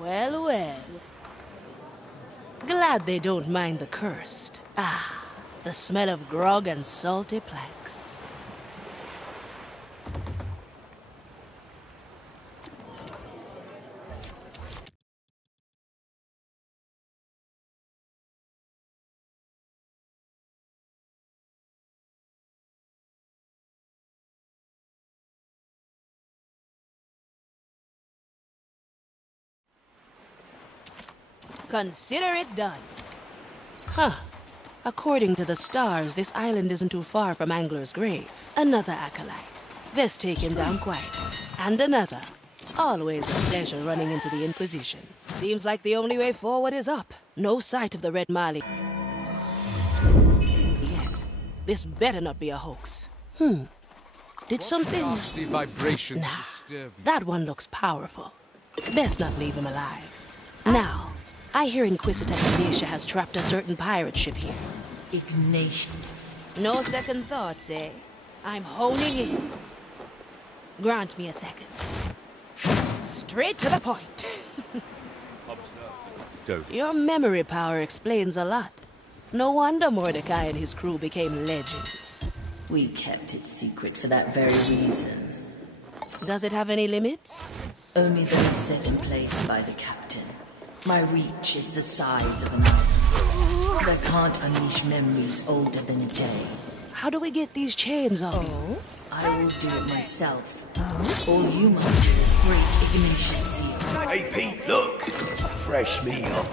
Well, well. Glad they don't mind the cursed. Ah, the smell of grog and salty planks. Consider it done. Huh. According to the stars, this island isn't too far from Angler's grave. Another acolyte. Best take him down quietly. And another. Always a pleasure running into the Inquisition. Seems like the only way forward is up. No sight of the red Marley yet. This better not be a hoax. Did something... Nah, that one looks powerful. Best not leave him alive. Now, I hear Inquisitor Ignatia has trapped a certain pirate ship here. Ignatia? No second thoughts, eh? I'm honing in. Grant me a second. Straight to the point. Your memory power explains a lot. No wonder Mordecai and his crew became legends. We kept it secret for that very reason. Does it have any limits? Only those set in place by the captain. My reach is the size of an island. I can't unleash memories older than a day. How do we get these chains off? Oh, I will do it myself. All you must do is break Ignatius' seal. Hey Pete, look! A fresh meal.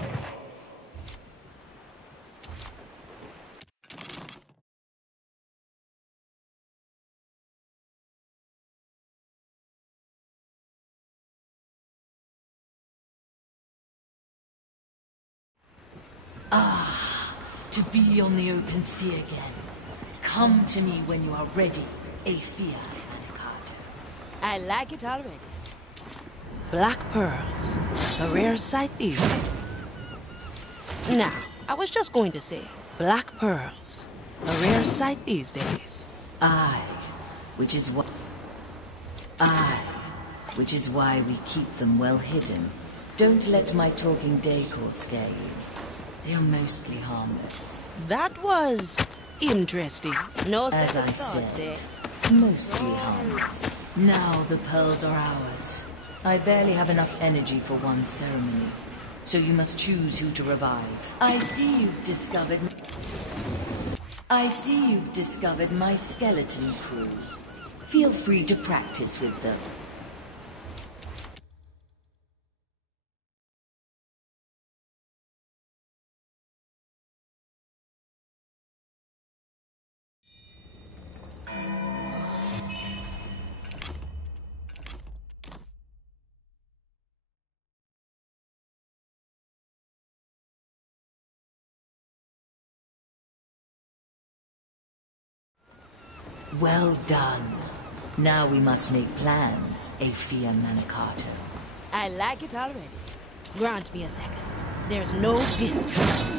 To be on the open sea again. Come to me when you are ready, ayyy. I like it already. Black pearls. A rare sight these days. Now, I was just going to say, black pearls. A rare sight these days. Which is why we keep them well hidden. Don't let my talking decor scare you. They are mostly harmless. That was interesting. No As second I thoughts, said, eh? mostly harmless. Now the pearls are ours. I barely have enough energy for one ceremony, so you must choose who to revive. I see you've discovered my skeleton crew. Feel free to practice with them. Well done. Now we must make plans, ayyy Manicato. I like it already. Grant me a second. There's no distance.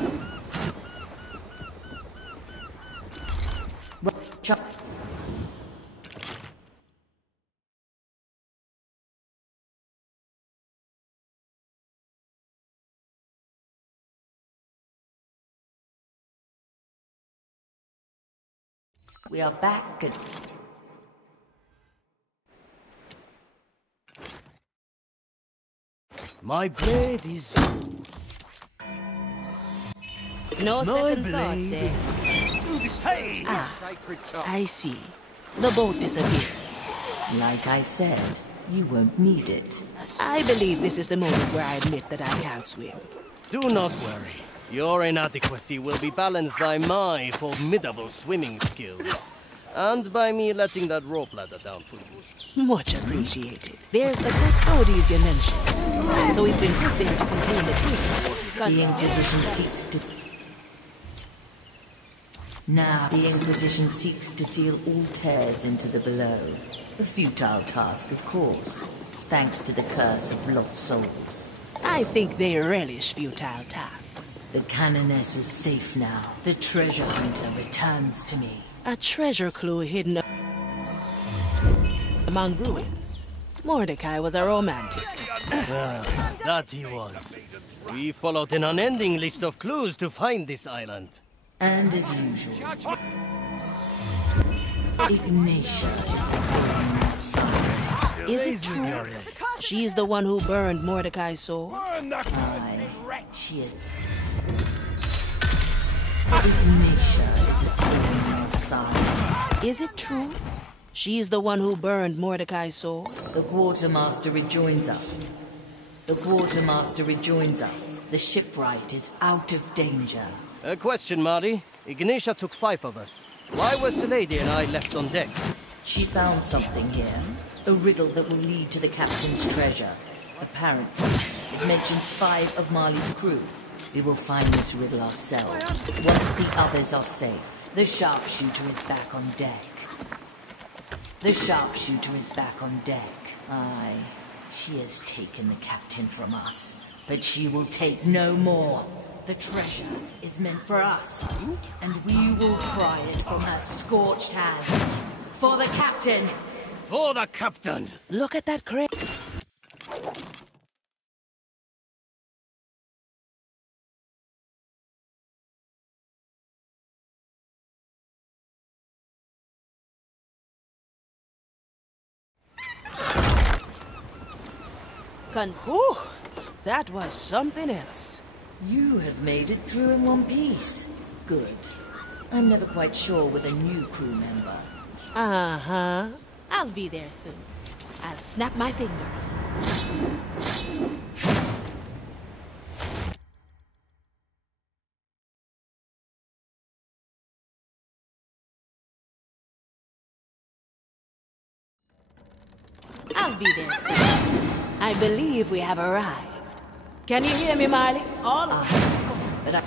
We are back at... My blade is yours. No second thoughts, eh? Hey! I see. The boat disappears. Like I said, you won't need it. I believe this is the moment where I admit that I can't swim. Do not worry. Your inadequacy will be balanced by my formidable swimming skills. And by me letting that rope ladder down for you. Much appreciated. There's the custodies you mentioned. So we've been put there to contain the king. The Inquisition seeks to... Now, the Inquisition seeks to seal all tears into the below. A futile task, of course, thanks to the curse of lost souls. I think they relish futile tasks. The Canoness is safe now. The treasure hunter returns to me. A treasure clue hidden among ruins. Mordecai was a romantic. That he was. We followed an unending list of clues to find this island. And as usual, Ignatia is on inside. Is it true? She's the one who burned Mordecai's soul? Aye, she is. Ignatia is on inside. Is it true? She's the one who burned Mordecai's soul? The Quartermaster rejoins us. The Quartermaster rejoins us. The shipwright is out of danger. A question, Marley. Ignatia took 5 of us. Why was the lady and I left on deck? She found something here. A riddle that will lead to the captain's treasure. Apparently, it mentions 5 of Marley's crew. We will find this riddle ourselves. Once the others are safe, the sharpshooter is back on deck. The sharpshooter is back on deck. Aye, she has taken the captain from us. But she will take no more. The treasure is meant for us, and we will pry it from her scorched hands. For the captain! For the captain! Look at that crate. Whew, that was something else. You have made it through in one piece. Good. I'm never quite sure with a new crew member. Uh-huh. I'll be there soon. I'll snap my fingers. I'll be there soon. I believe we have arrived. Can you hear me, Marley? All but I...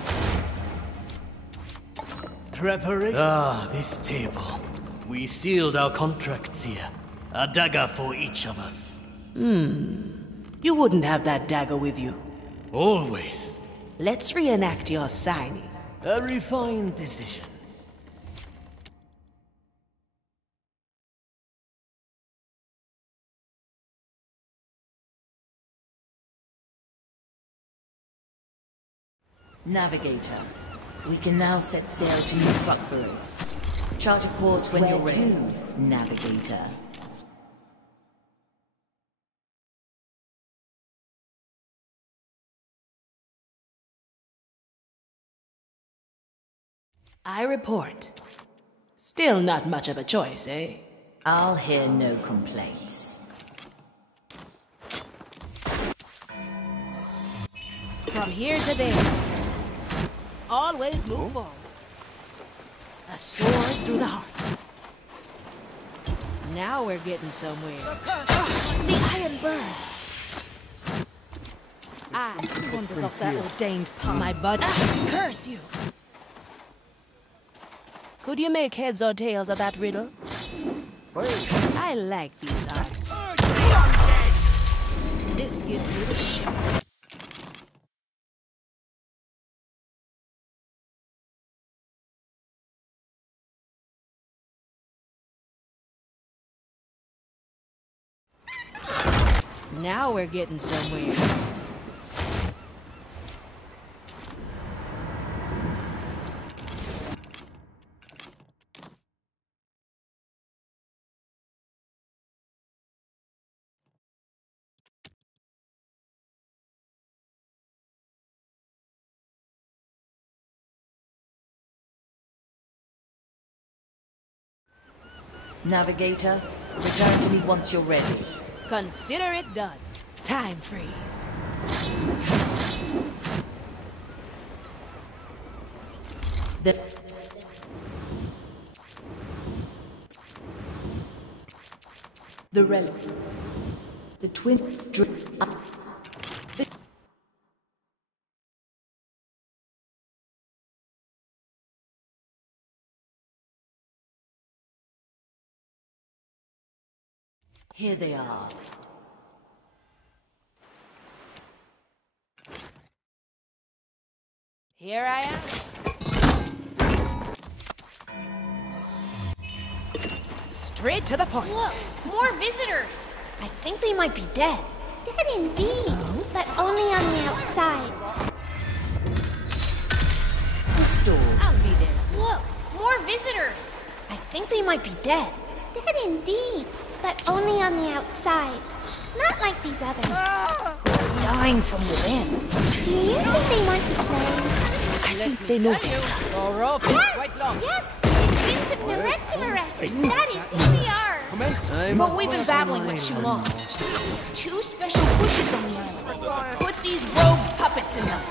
Preparation. Ah, this table. We sealed our contracts here. A dagger for each of us. You wouldn't have that dagger with you. Always. Let's reenact your signing. A refined decision. Navigator, we can now set sail to New Truckbury. Chart a course when you're ready, Navigator. I report. Still not much of a choice, eh? I'll hear no complaints. From here to there. Always move forward. A sword through the heart. Now we're getting somewhere. The iron burns. I wonders of that ordained power. My body. Curse you! Could you make heads or tails of that riddle? I like these arts. This gives me the shiver. Now we're getting somewhere. Navigator, return to me once you're ready. Consider it done. Time freeze. The relic. The twin... Here they are. Here I am. Straight to the point. Look, more visitors. I think they might be dead. Dead indeed, but only on the outside. Restored. I'll be there soon. Look, more visitors. I think they might be dead. Dead indeed, but only on the outside. Not like these others. Dying from within. Do you think they want to play? I think they noticed us. Yes, twins of Nerectimeret. That is who we are. But we've been battling with too long. Two special bushes on the island. Put these rogue puppets in them.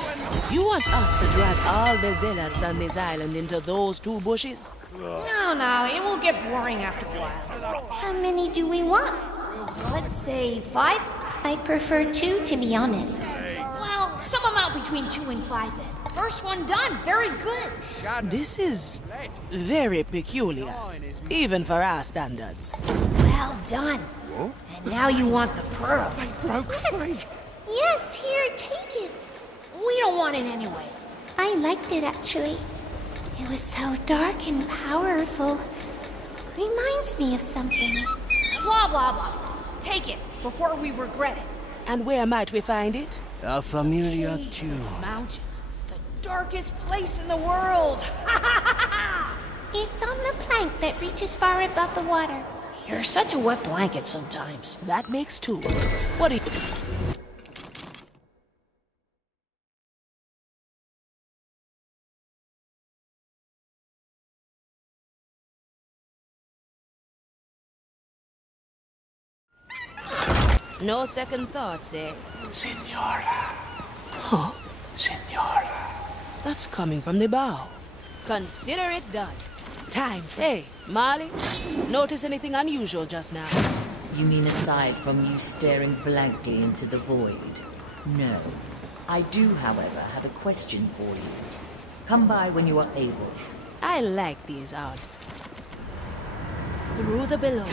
You want us to drag all the zealots on this island into those 2 bushes? No, it will get boring after a while. How many do we want? Let's say 5? I prefer 2, to be honest. Well, some amount between 2 and 5 then. First one done, very good. This is very peculiar, even for our standards. Well done. And now you want the pearl. Yes, here, take it. We don't want it anyway. I liked it, actually. It was so dark and powerful. Reminds me of something. Blah, blah, blah, blah. Take it before we regret it. And where might we find it? A familiar tune. Mountains. The darkest place in the world. It's on the plank that reaches far above the water. You're such a wet blanket sometimes. That makes 2. What do you... No second thoughts, eh? Senora. Huh? Senora. That's coming from the bow. Consider it done. Time. Hey, Marley, notice anything unusual just now? You mean aside from you staring blankly into the void? No. I do, however, have a question for you. Come by when you are able. I like these odds. Through the below.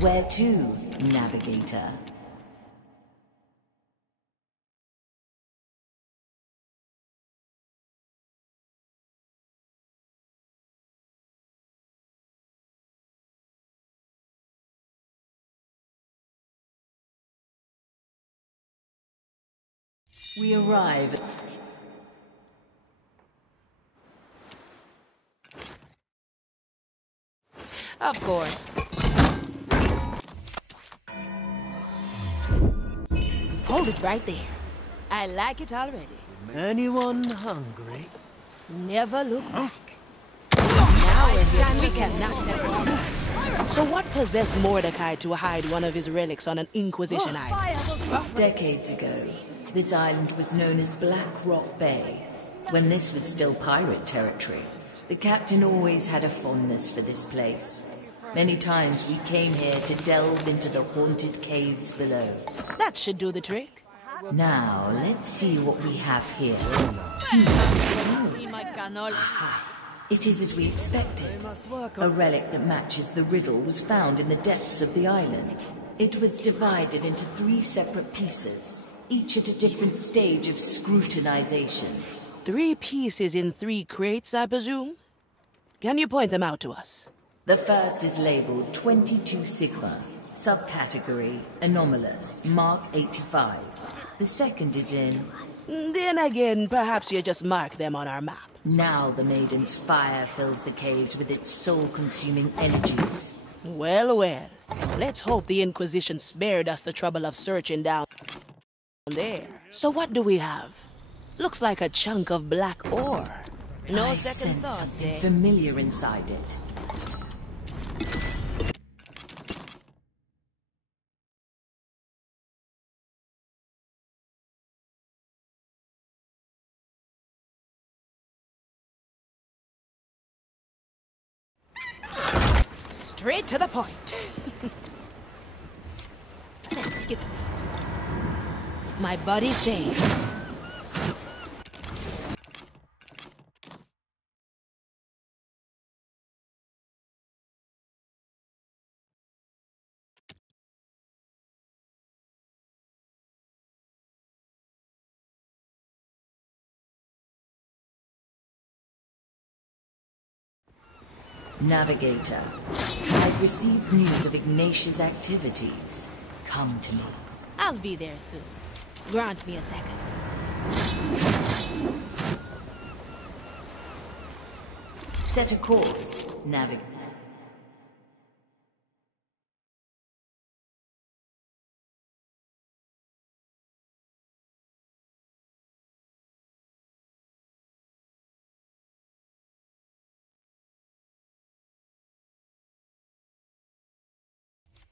Where to, navigator? We arrive at... Of course. Hold it right there. I like it already. Anyone hungry? Never look back. Now we cannot never. So what possessed Mordecai to hide one of his relics on an Inquisition island? Decades ago, this island was known as Black Rock Bay. When this was still pirate territory, the captain always had a fondness for this place. Many times we came here to delve into the haunted caves below. That should do the trick. Now, let's see what we have here. It is as we expected. A relic that matches the riddle was found in the depths of the island. It was divided into 3 separate pieces, each at a different stage of scrutinization. 3 pieces in 3 crates, I presume? Can you point them out to us? The first is labeled 22 Sigma, subcategory anomalous, mark 85. The second is in... Then again, perhaps you just mark them on our map. Now the Maiden's fire fills the caves with its soul-consuming energies. Well, well. Let's hope the Inquisition spared us the trouble of searching down there. So what do we have? Looks like a chunk of black ore. No I second sense thoughts, something eh? familiar inside it. Straight to the point. Let's skip that. My body saves. Navigator, I've received news of Ignatius' activities. Come to me. I'll be there soon. Grant me a second. Set a course, Navigator.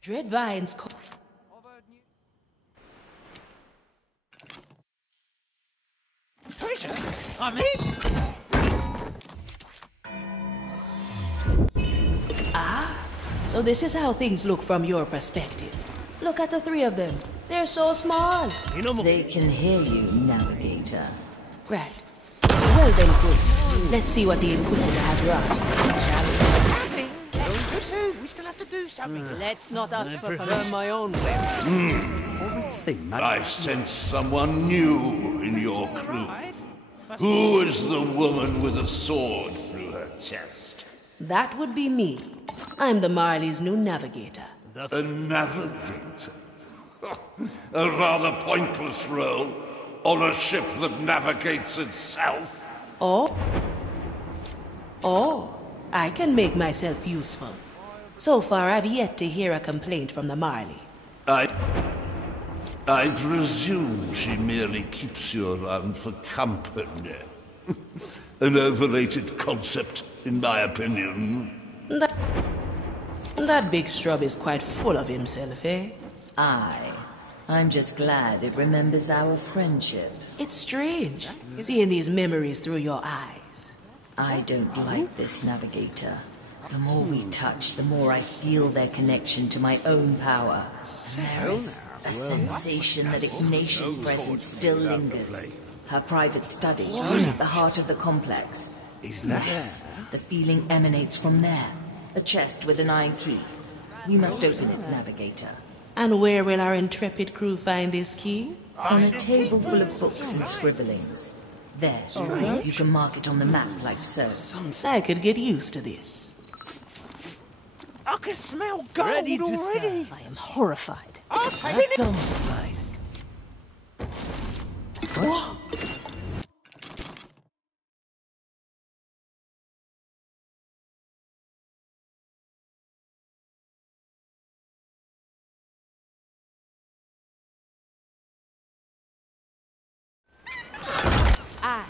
Dreadvine's Treasure? I mean... So this is how things look from your perspective. Look at the three of them. They're so small. They can hear you, Navigator. Right. Well then, good. Let's see what the Inquisitor has wrought. Happening? Too soon. We still have to do something. Let's not ask for Prefer permission. my own way. I sense someone new in your crew. Who is the woman with a sword through her chest? That would be me. I'm the Marley's new navigator. A navigator? A rather pointless role on a ship that navigates itself. Oh, I can make myself useful. So far, I've yet to hear a complaint from the Marley. I presume she merely keeps you around for company. An overrated concept, in my opinion. That big shrub is quite full of himself, eh? I'm just glad it remembers our friendship. It's strange, seeing these memories through your eyes. I don't like this, Navigator. The more we touch, the more I feel their connection to my own power. There is a sensation that Ignatius' presence still lingers. Her private study, at the heart of the complex. Is that... The feeling emanates from there. A chest with an iron key. We must open it, Navigator. And where will our intrepid crew find this key? On a table full of books and scribblings. There, you can mark it on the map like so. I could get used to this. I can smell gold Ready to already. I am horrified. I'll take That's it. some spice. Aye.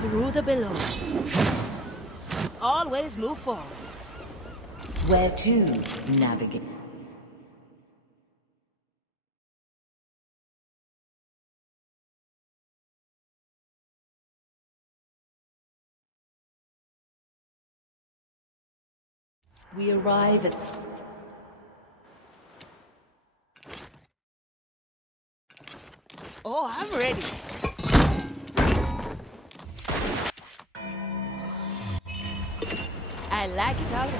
Through the below. Always move forward. Where to, Navigate? We arrive at... Oh, I'm ready. I like it already.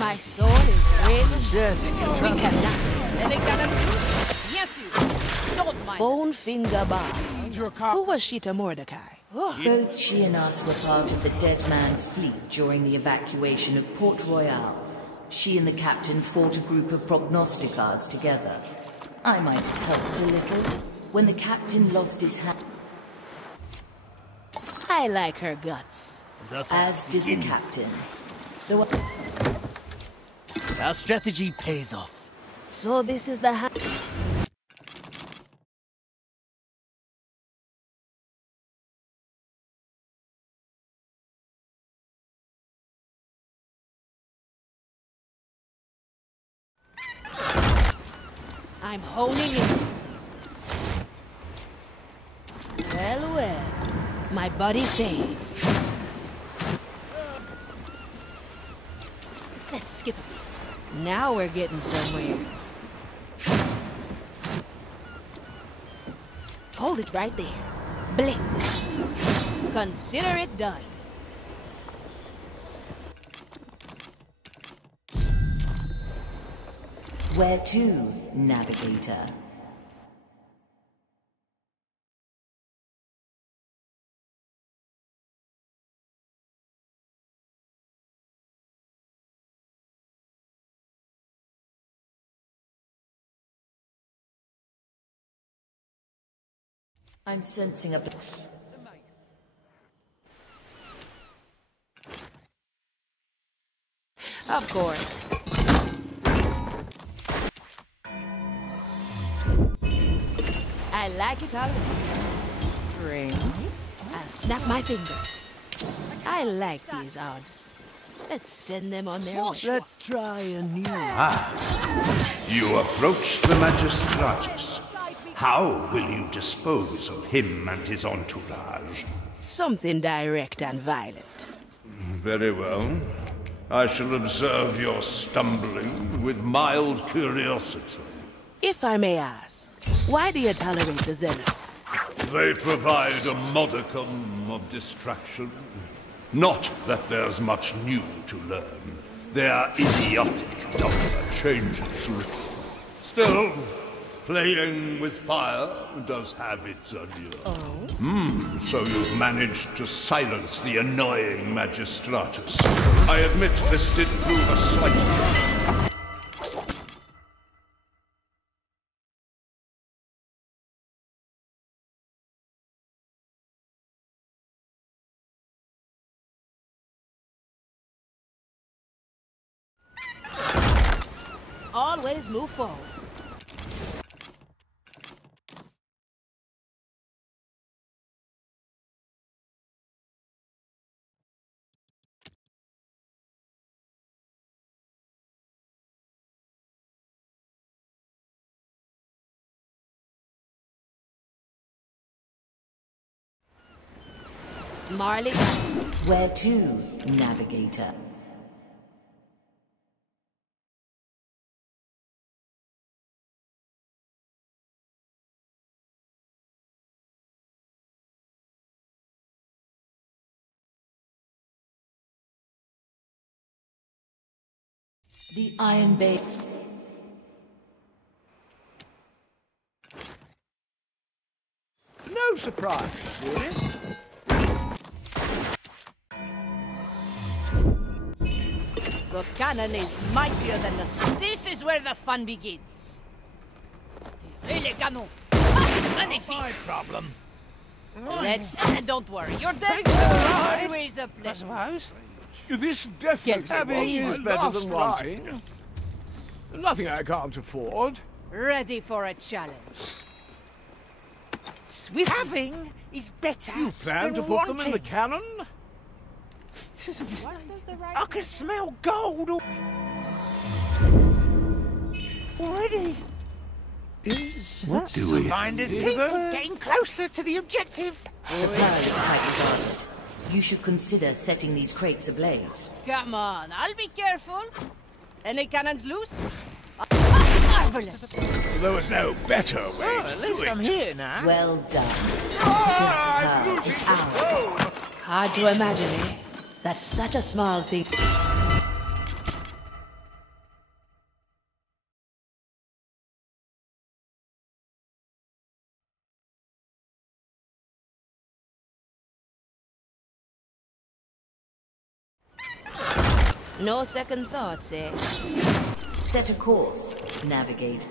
My soul is ready. We cannot. Yes, you. Don't mind. Bone finger bar. Who was she to Mordecai? Both she and us were part of the Dead Man's fleet during the evacuation of Port Royal. She and the captain fought a group of prognosticars together. I might have helped a little. When the captain lost his hand, I like her guts. as did the captain. Though Our strategy pays off. So this is the I'm honing in. Well, well. My body fades. Let's skip a bit. Now we're getting somewhere. Hold it right there. Blink. Consider it done. where to, Navigator? I'm sensing a... Of course. I like it already. Ring. I'll snap my fingers. I like these odds. Let's send them on their way. Let's try a new... You approach the Magistratus. How will you dispose of him and his entourage? Something direct and violent. Very well. I shall observe your stumbling with mild curiosity. If I may ask, why do you tolerate the Zealots? They provide a modicum of distraction. Not that there's much new to learn. They are idiotic, number changes. Still, playing with fire does have its allure. So you've managed to silence the annoying Magistratus. I admit this did prove a slight... Always move forward. Marley. Where to, navigator? The Iron Bay. No surprise, really. The cannon is mightier than the sword. This is where the fun begins. Tirez les canons. Ah, magnifique. My problem. Don't worry, you're dead. Always a I pleasure. suppose. This definitely Having is better than wanting. Nothing I can't afford. Ready for a challenge. Swift having is better You plan than to put them in the wanting. cannon? I can smell gold already. What do we Finders have keeper. here? Getting closer to the objective. The plan is tightly guarded. You should consider setting these crates ablaze. Come on, I'll be careful. Any cannons loose? Marvelous. There was no better way to At least do I'm it. here now. Well done. It's ours. Hard to imagine, eh? That's such a small thing. No second thoughts, eh? Set a course. Navigate.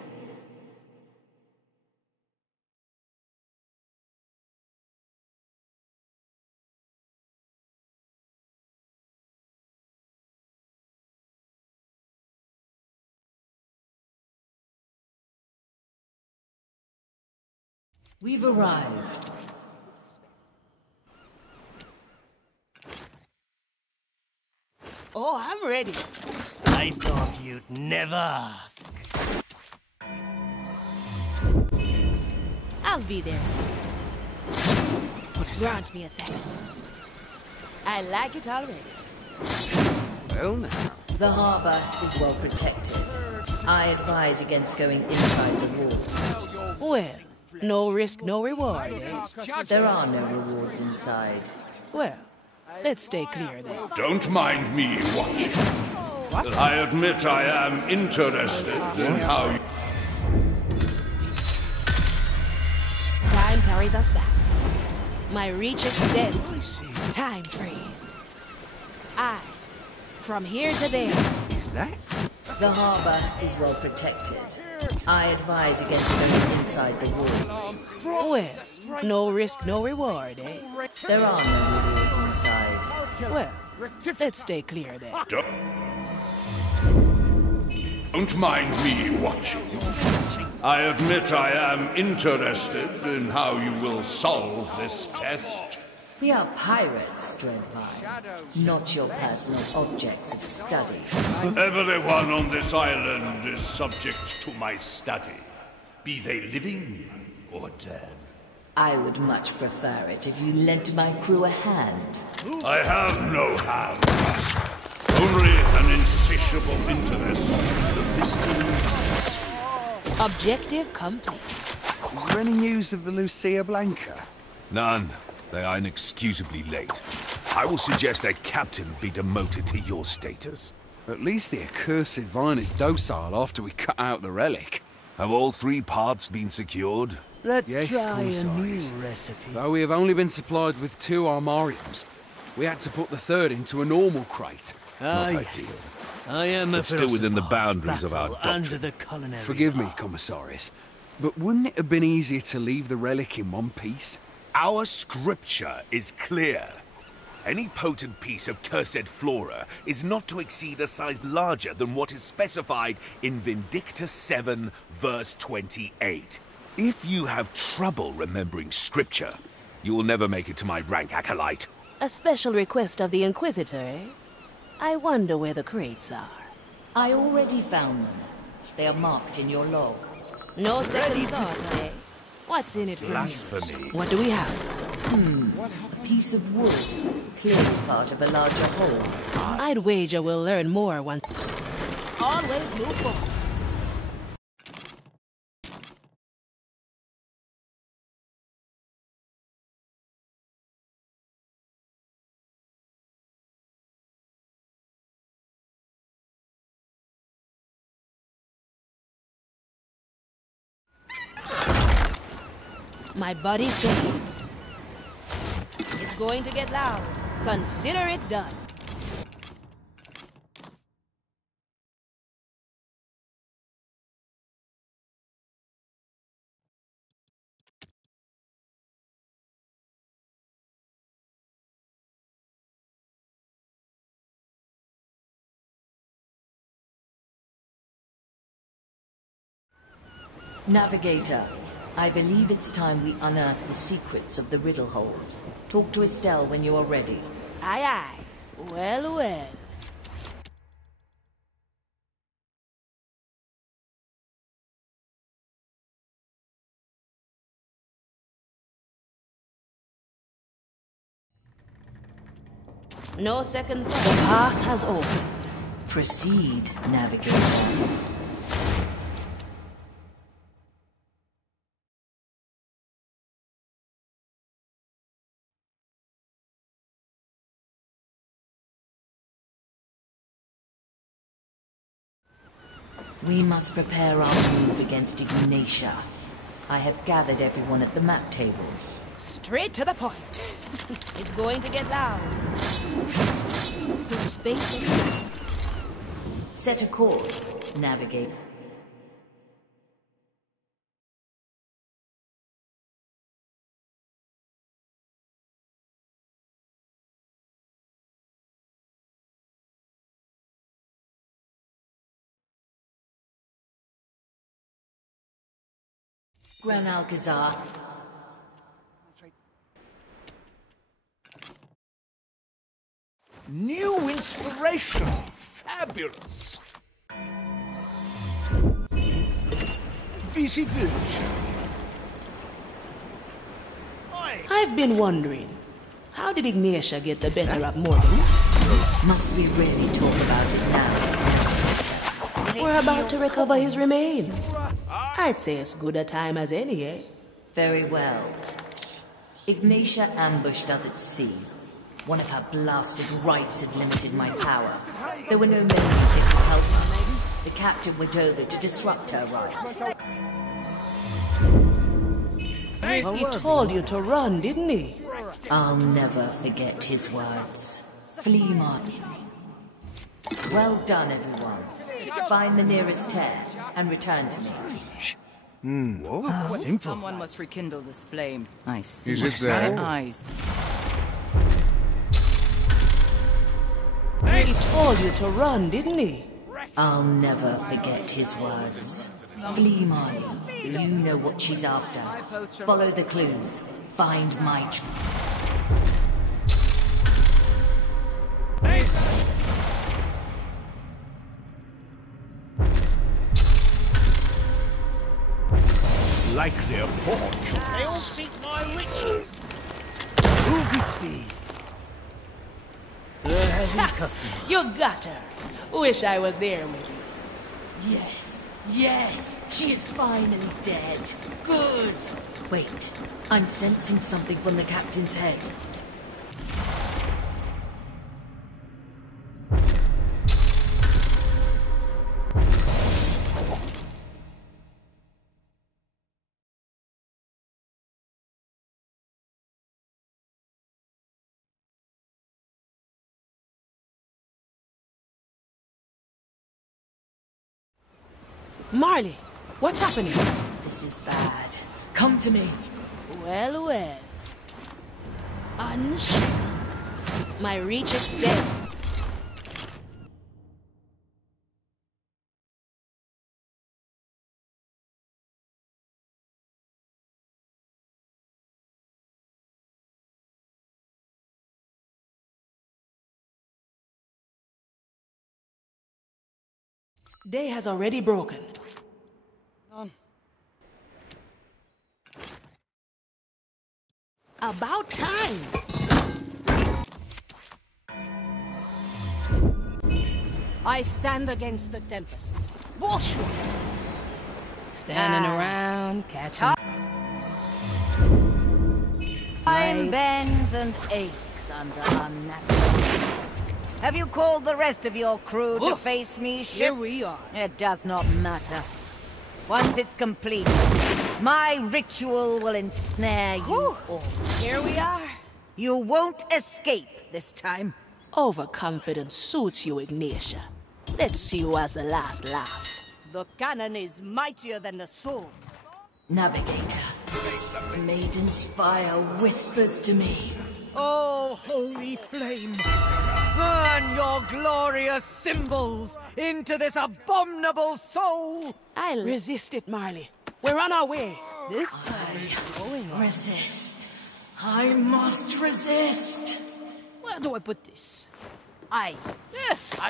We've arrived. Oh, I'm ready. I thought you'd never ask. I'll be there soon. Grant me a second. I like it already. Well now. The harbor is well protected. I advise against going inside the walls. Well, no risk, no reward, eh? There are no rewards inside. Well, let's stay clear then. Don't mind me watching. I admit I am interested in how you... Time carries us back. My reach extends. Time freeze. I From here to there. Is that? The harbor is well protected. I advise against going inside the walls. Well, no risk, no reward, eh? There are no rewards inside. Well, let's stay clear then. Don't mind me watching. I admit I am interested in how you will solve this test. We are pirates, Dreadvine, not your personal objects of study. Everyone on this island is subject to my study, be they living or dead. I would much prefer it if you lent my crew a hand. I have no hands, only an insatiable interest in the mystery. Objective complete. Is there any news of the Lucia Blanca? None. They are inexcusably late. I will suggest their captain be demoted to your status. At least the accursed vine is docile after we cut out the relic. Have all 3 parts been secured? Let's Yes, try a new Corsairs. recipe. Though we have only been supplied with 2 armariums, we had to put the 3rd into a normal crate. Not Yes. I am a But still within the philosopher of boundaries of our battle and doctrine. the culinary Forgive me, art. Commissaris, but wouldn't it have been easier to leave the relic in one piece? Our scripture is clear. Any potent piece of cursed flora is not to exceed a size larger than what is specified in Vindicta 7, verse 28. If you have trouble remembering scripture, you will never make it to my rank, acolyte. A special request of the Inquisitor, eh? I wonder where the crates are. I already found them. They are marked in your log. No second thoughts, eh? What's in it for me? Blasphemy. What do we have? A piece of wood, clearly part of a larger whole. I'd wager we'll learn more once. Always move forward. My body says it's going to get loud. Consider it done. Navigator, I believe it's time we unearth the secrets of the riddle hold. Talk to Estelle when you are ready. Aye, aye. Well, well. No second thought. The path has opened. Proceed, Navigator. We must prepare our move against Ignatia. I have gathered everyone at the map table. Straight to the point. It's going to get loud. Through space and time. Set a course, Navigator. Gran Alcazar. New inspiration! Fabulous! Vici Village. I've been wondering, how did Ignatia get the better of Morgan? Must we really talk about it now? We're about to recover his remains. I'd say as good a time as any, eh? Very well. Ignatia ambushed us at sea. One of her blasted rights had limited my power. There were no memories that could help us. The captain went over to disrupt her right. He told you to run, didn't he? I'll never forget his words. Flee, Marley. Well done, everyone. Find the nearest tear and return to me. Someone must rekindle this flame. I see. Is it there? Eyes. He told you to run, didn't he? I'll never forget his words. Flee, Marley. You know what she's after. Follow the clues. Find my... Likely a fortune. They all seek my riches. Who beats me? The heavy customer. You got her. Wish I was there with you. Yes, yes, she is finally dead. Good. Wait, I'm sensing something from the captain's head. Marley, what's happening? This is bad. Come to me. Well, well. Unshackled. My reach extends. Day has already broken. About time. I stand against the tempest. Watch. Standing around, catching. Time bends and aches under unnatural. Have you called the rest of your crew to face me, ship? Here we are. It does not matter. Once it's complete, my ritual will ensnare you all. Here we are. You won't escape this time. Overconfidence suits you, Ignatia. Let's see who has the last laugh. The cannon is mightier than the sword. Navigator. Maiden's fire whispers to me. Oh, holy flame! Burn your glorious symbols into this abominable soul! I'll resist it, Marley. We're on our way. This party. Resist. I must resist. Where do I put this? I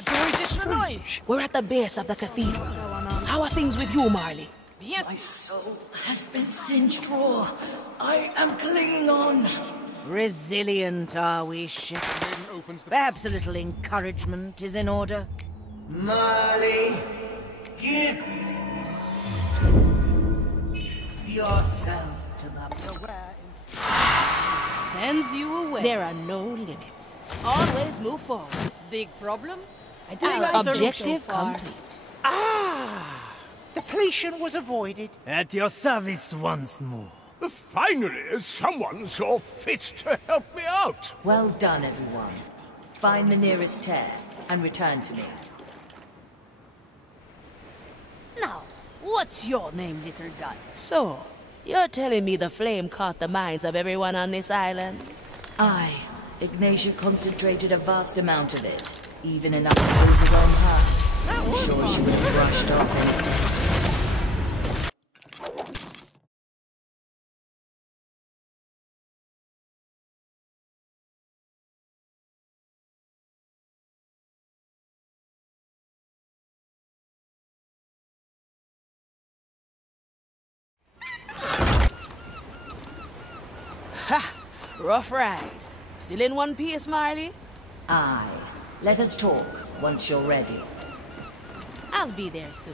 do resist the noise. We're at the base of the cathedral. How are things with you, Marley? Yes. My soul has been singed raw. I am clinging on. Resilient are we, ship? Perhaps a little encouragement is in order. Marley, give yourself to the... Sends you away. There are no limits. Always move forward. Big problem? Our objective complete. Depletion was avoided. At your service once more. Finally, someone saw fit to help me out. Well done, everyone. Find the nearest tear and return to me. Now, what's your name, little guy? So, you're telling me the flame caught the minds of everyone on this island? I, Ignatia, concentrated a vast amount of it, even enough to overwhelm her. I'm sure she would have brushed off anything. Ha! Rough ride. Still in one piece, Marley? Aye. Let us talk once you're ready. I'll be there soon.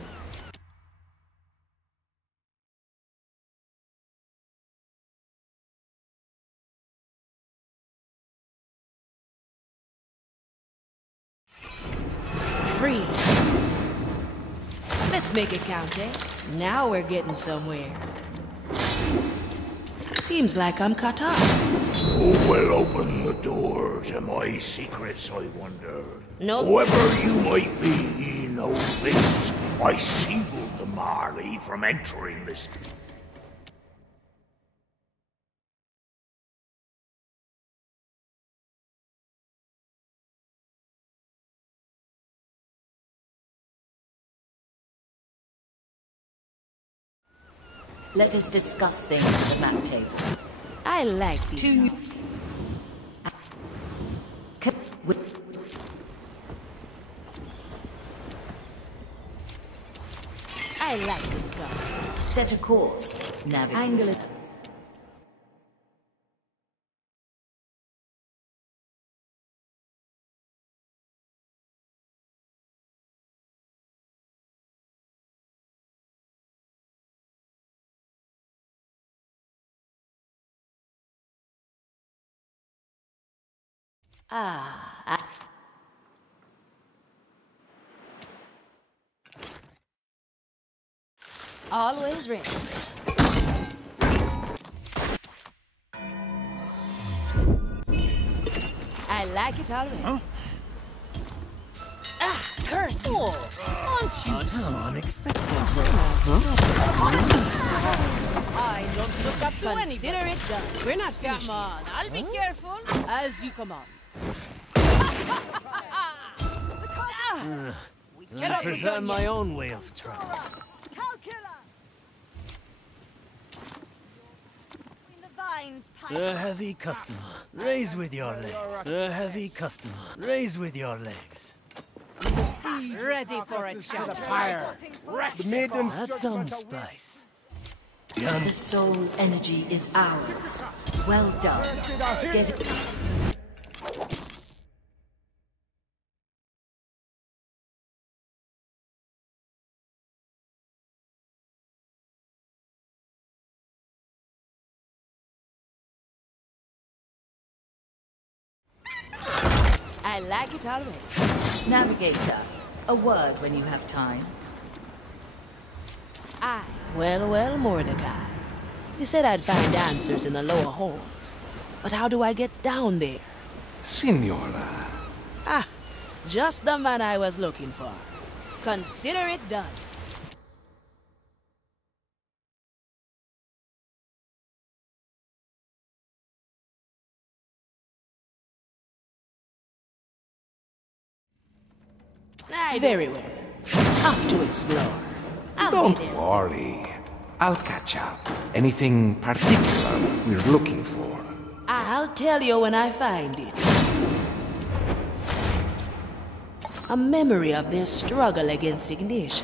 Freeze. Let's make it count, eh? Now we're getting somewhere. Seems like I'm cut off. Who will open the door to my secrets, I wonder? No. Whoever you might be, know this. I sealed the Marley from entering this. Let us discuss things at the map table. I like these. Two new... I like this guy. Set a course. Navigate. Angle it. Always ready. I like it already. Huh? Curse you! Aren't you? Unexpected. I don't look up to anybody. Consider it done. We're not finished. Come on, I'll be careful as you command. I prefer my own way of travel. A heavy customer. Raise with your legs. A heavy customer. Raise with your legs. Ready for a chat. That's some spice. The soul energy is ours. Well done. Get it. I like it already. Navigator, a word when you have time. Well, Mordecai. You said I'd find answers in the lower halls. But how do I get down there? Signora. Just the man I was looking for. Consider it done. Very well. Off to explore. Don't worry. I'll catch up. Anything particular we're looking for? I'll tell you when I find it. A memory of their struggle against Ignitia.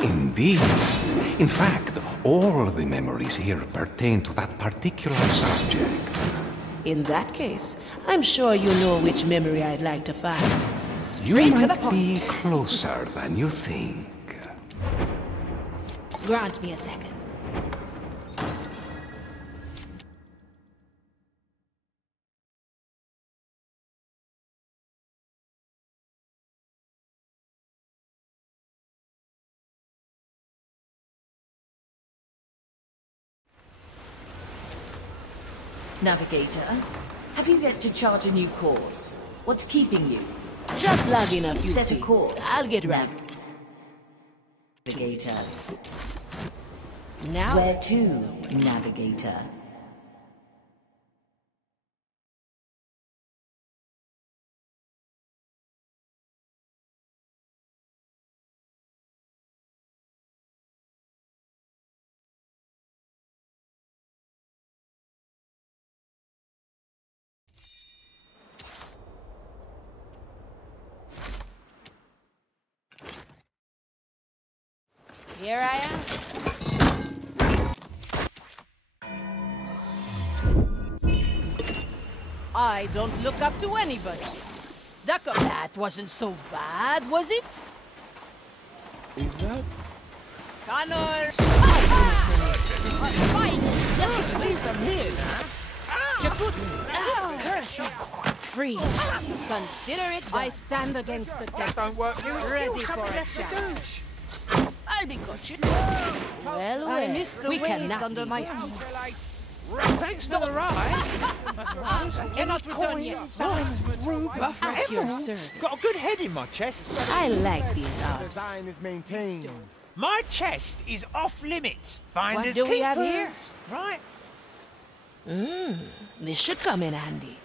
Indeed. In fact, all the memories here pertain to that particular subject. In that case, I'm sure you know which memory I'd like to find. You might be closer than you think. Grant me a second. Navigator, have you yet to chart a new course? What's keeping you? Just log in a few Set a things. course. I'll get right. Navigator. Now? Where to, Navigator? Here I am. I don't look up to anybody. That wasn't so bad, was it? Is that? Connor! Fine! Yes, at least I'm here now. Curse you! Free. Consider it done. I stand against the deck. Don't work. Ready for a challenge. I'll be cautious. Well, I miss the we waves cannot under be my there. feet. Thanks for the ride. Cannot return yet. At your service. Got a good head in my chest. I like these odds. Design is maintained. My chest is off limits. Finders What do we have here? keepers. Right. This should come in handy.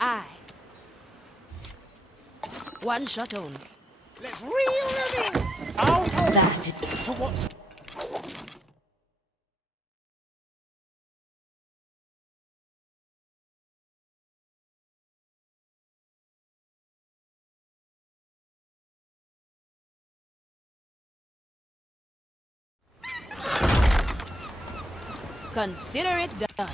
Aye. One shot only. Let's reel them in. I'll hold That to what's... Consider it done.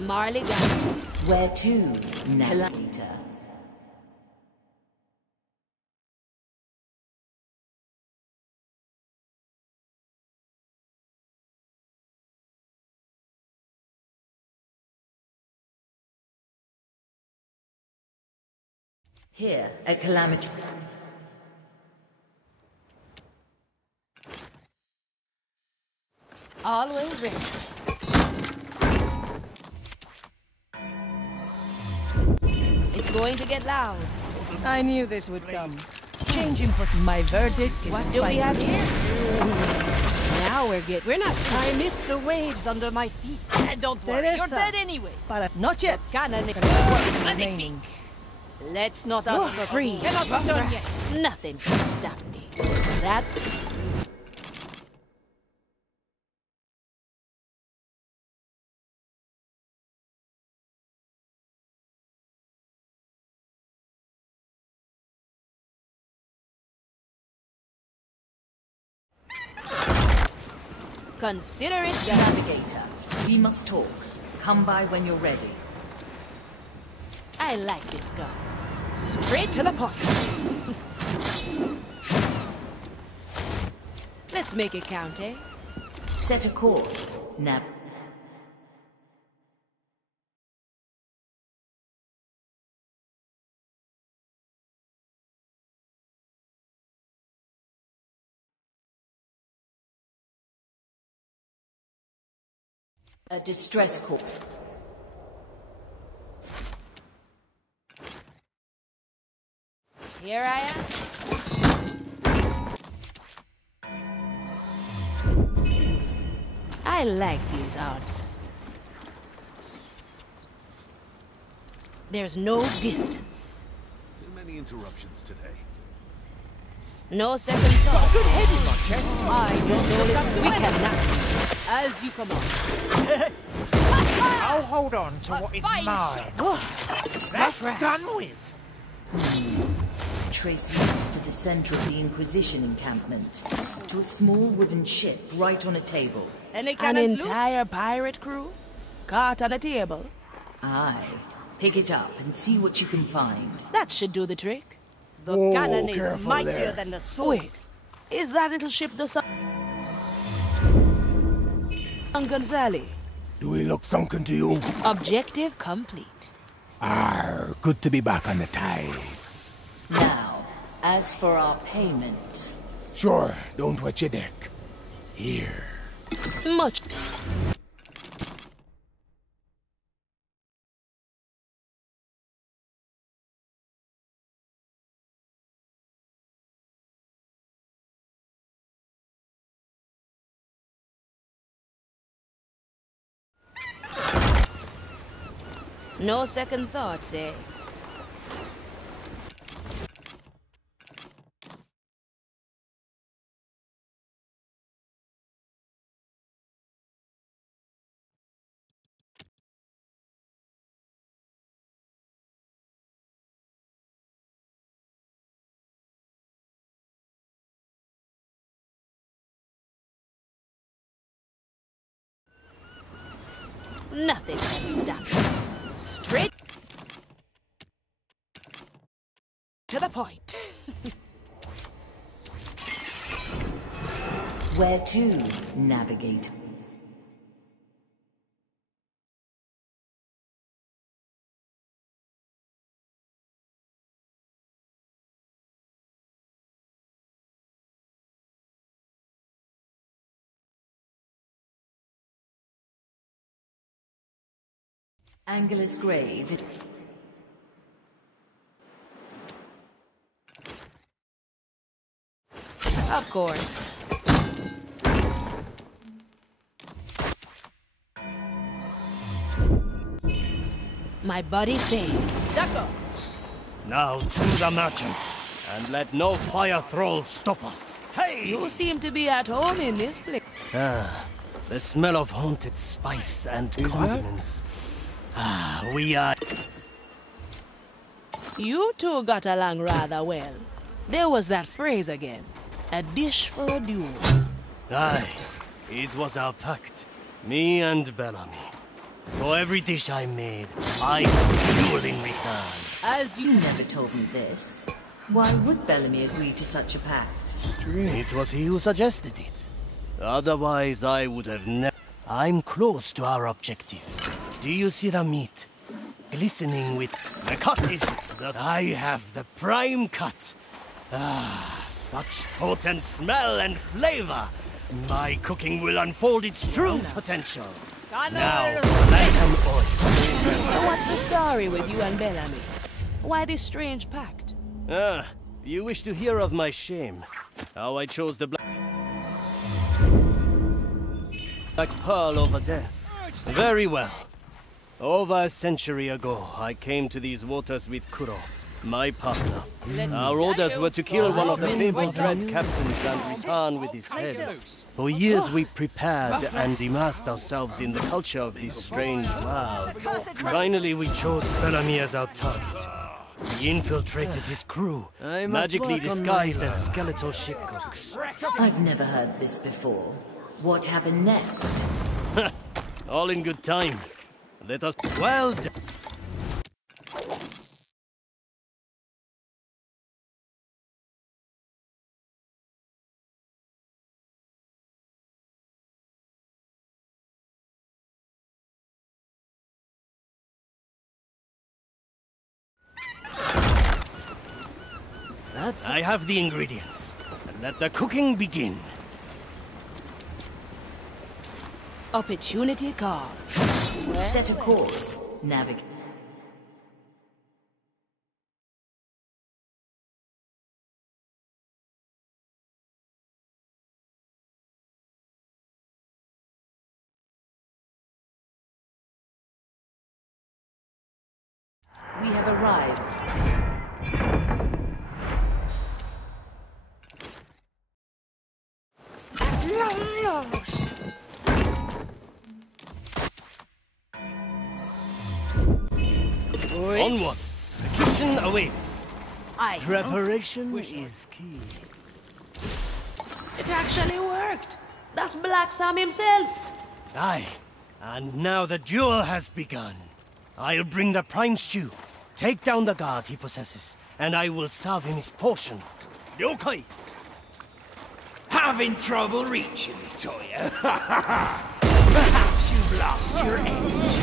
Marley Gambit. Where to, navigator? Here at Calamity. Always ready. It's going to get loud. I knew this would come. Changing for my verdict is What do we have here? Now we're not. I miss the waves under my feet. Don't worry, you're Teresa. dead anyway. But not yet. Cannon is Remaining. Let's not ask for free. Cannot return yet. Nothing can stop me. That. Consider it done. Navigator, we must talk. Come by when you're ready. I like this gun. Straight to the point. Let's make it count, eh? Set a course, Nav. A distress call. Here I am. I like these odds. There's no distance. Too many interruptions today. No second thought. Good head in my chest. Your soul is we cannot. As you command. I'll hold on to what is fine mine. That's done with. Trace leads to the center of the Inquisition encampment. To a small wooden ship right on a table. Any An cannons loose? entire pirate crew? Caught on a table? Aye. Pick it up and see what you can find. That should do the trick. The cannon is mightier than the sword. Wait, is that little ship the San Gonzales? Do we look sunken to you? Objective complete. Arr, good to be back on the tides. Now, as for our payment... Sure, don't wet your deck. Here. Much. No second thoughts, eh? Nothing can stop me. Straight to the point. Where to navigate? Angelus Grave. Of course. My body saves. Now to the merchants, and let no fire thrall stop us. Hey! You seem to be at home in this place. Ah, the smell of haunted spice and condiments. Ah, we are... You two got along rather well. There was that phrase again. A dish for a duel. Aye, it was our pact. Me and Bellamy. For every dish I made, I duel in return. As you never told me this, why would Bellamy agree to such a pact? It was he who suggested it. Otherwise, I would have never... I'm close to our objective. Do you see the meat? Glistening with... The cut is... I have the prime cut. Ah, such potent smell and flavor. My cooking will unfold its true potential. Now, lantern oil. So what's the story with you and Bellamy? Why this strange pact? Ah, you wish to hear of my shame. How I chose the black pearl over death. Very well. Over a century ago, I came to these waters with Kuro, my partner. Our orders were to kill one of the fabled Dread Captains and return with his head. For years we prepared and immersed ourselves in the culture of this strange world. Finally we chose Bellamy as our target. We infiltrated his crew, magically disguised as skeletal shipcooks. I've never heard this before. What happened next? All in good time. Let us... Well done. I have the ingredients. Let the cooking begin. Opportunity call. Set a course. Navigate. We have arrived. Onward! The kitchen awaits. Preparation is key. It actually worked. That's Black Sam himself. Aye, and now the duel has begun. I'll bring the prime stew, take down the guard he possesses, and I will serve him his portion. Yokai! Having trouble reaching me, Toya? Perhaps you've lost your edge.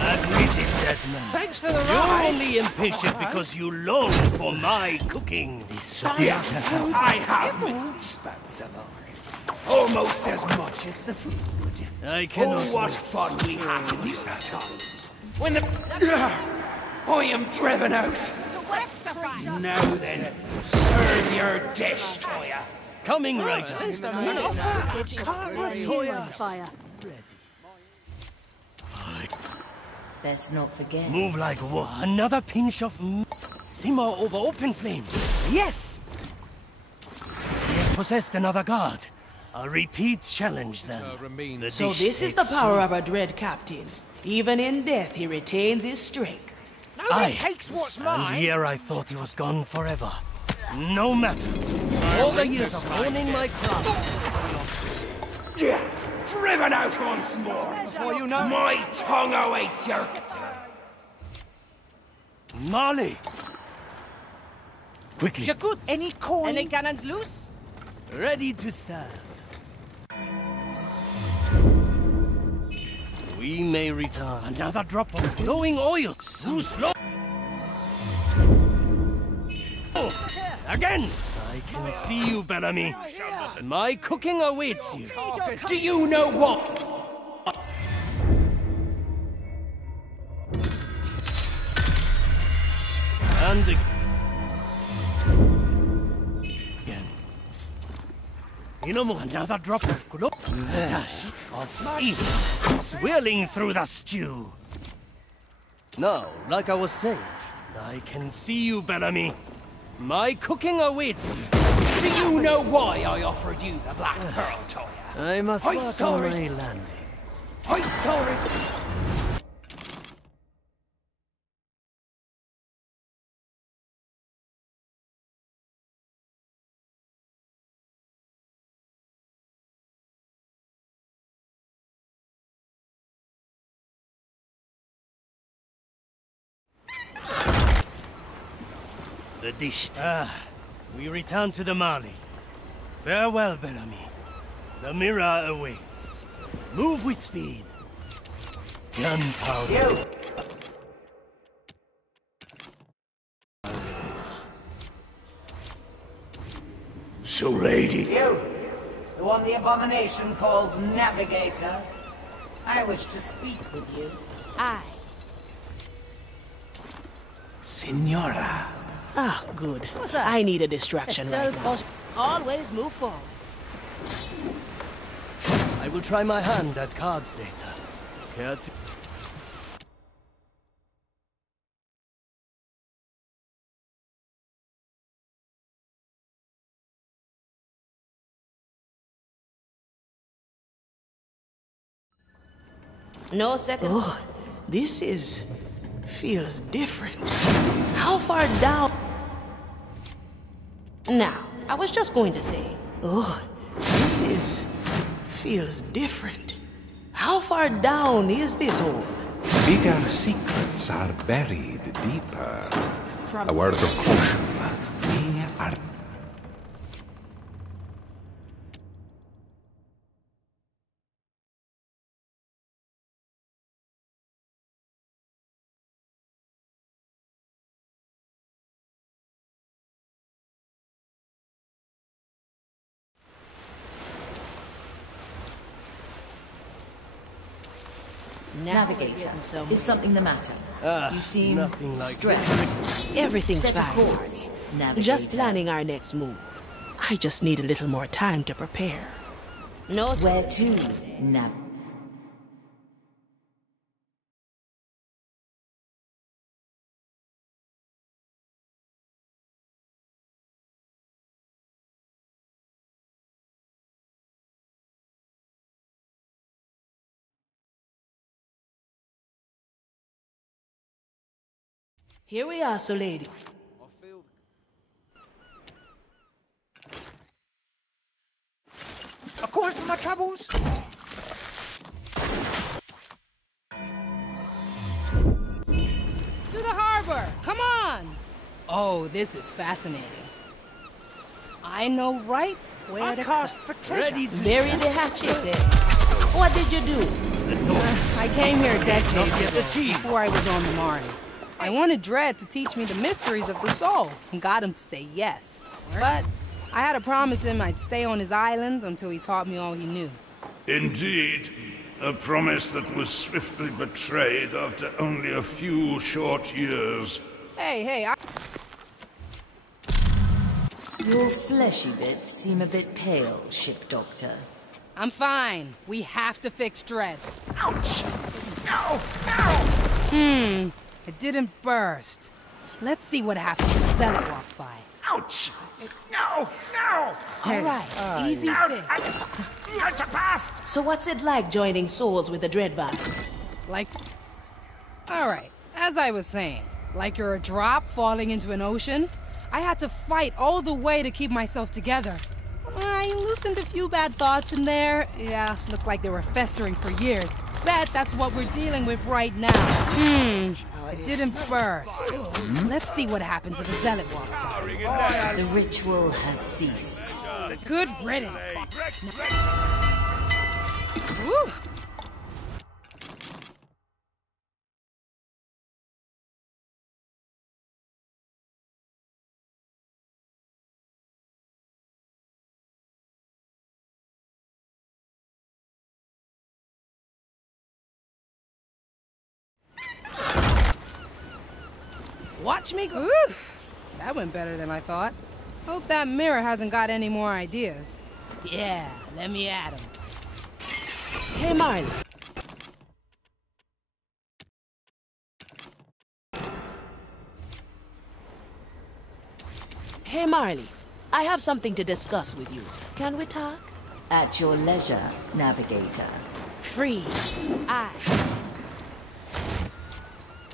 Admit it, dead man. Thanks for the You're ride. only impatient because you long for my cooking. This I have missed the spats of ours. Almost as much as the food. I cannot... Oh, what fun we had in these times. When the... I am driven out. Now then, serve your dish, Toya. Coming right up. Best not forget. Move like what? Another pinch of... Simmer over open flame. Yes! He has possessed another guard. A repeat challenge then. So this is the power of a Dread Captain. Even in death, he retains his strength. Nobody takes what's mine. And here I thought he was gone forever. No matter. All the years of honing my craft. Driven out once more. Before you know... My tongue awaits your... Marley! Quickly. Shakut! Any coin? Any cannons loose? Ready to serve. We may return. Another drop of glowing oil. Too slow. Again! I can see you, Bellamy. My cooking awaits you. Do you know what? And again. Another drop of glow. Dash of evil swirling through the stew. Now, like I was saying, I can see you, Bellamy. My cooking awaits you. Do you know why I offered you the Black Pearl, Toya? I must work on my landing. I saw it. The dish. We return to the Marley. Farewell, Bellamy. The mirror awaits. Move with speed. Gunpowder. So, lady. You, the one the abomination calls Navigator. I wish to speak with you. Aye. Signora. Ah, good. I need a distraction right now. Always move forward. I will try my hand at cards later. Care to... No second. Oh, this feels different. How far down? Now, I was just going to say, oh, this feels different. How far down is this hole? Bigger secrets are buried deeper. A word of caution. We are... Navigator, is something the matter? You seem stressed. Everything's Set a fine. course, Navigator. Just planning our next move. I just need a little more time to prepare. No, Where to, Nav? Here we are, so lady. A coin for my troubles? To the harbor! Come on! Oh, this is fascinating. I know right where to cast for treasure. Ready to Bury the hatchet. What did you do? I came here decades ago, before I was on the Marley. I wanted Dredd to teach me the mysteries of the soul, and got him to say yes. But I had to promise him I'd stay on his island until he taught me all he knew. Indeed. A promise that was swiftly betrayed after only a few short years. Hey, Your fleshy bits seem a bit pale, ship doctor. I'm fine. We have to fix Dredd. Ouch! No! No! It didn't burst. Let's see what happens when the zealot walks by. Ouch! No! No! All right, easy fix. That's a past! So what's it like joining souls with the Dread vibe? Like... All right, as I was saying, like you're a drop falling into an ocean, I had to fight all the way to keep myself together. I loosened a few bad thoughts in there. Yeah, looked like they were festering for years. bet that's what we're dealing with right now. I did him first. Let's see what happens if a zealot walks by. The ritual has ceased. Good riddance. Woo. Watch me go. Oof. That went better than I thought. Hope that mirror hasn't got any more ideas. Yeah, let me at him. Hey, Marley. Hey, Marley. I have something to discuss with you. Can we talk? At your leisure, Navigator. Freeze.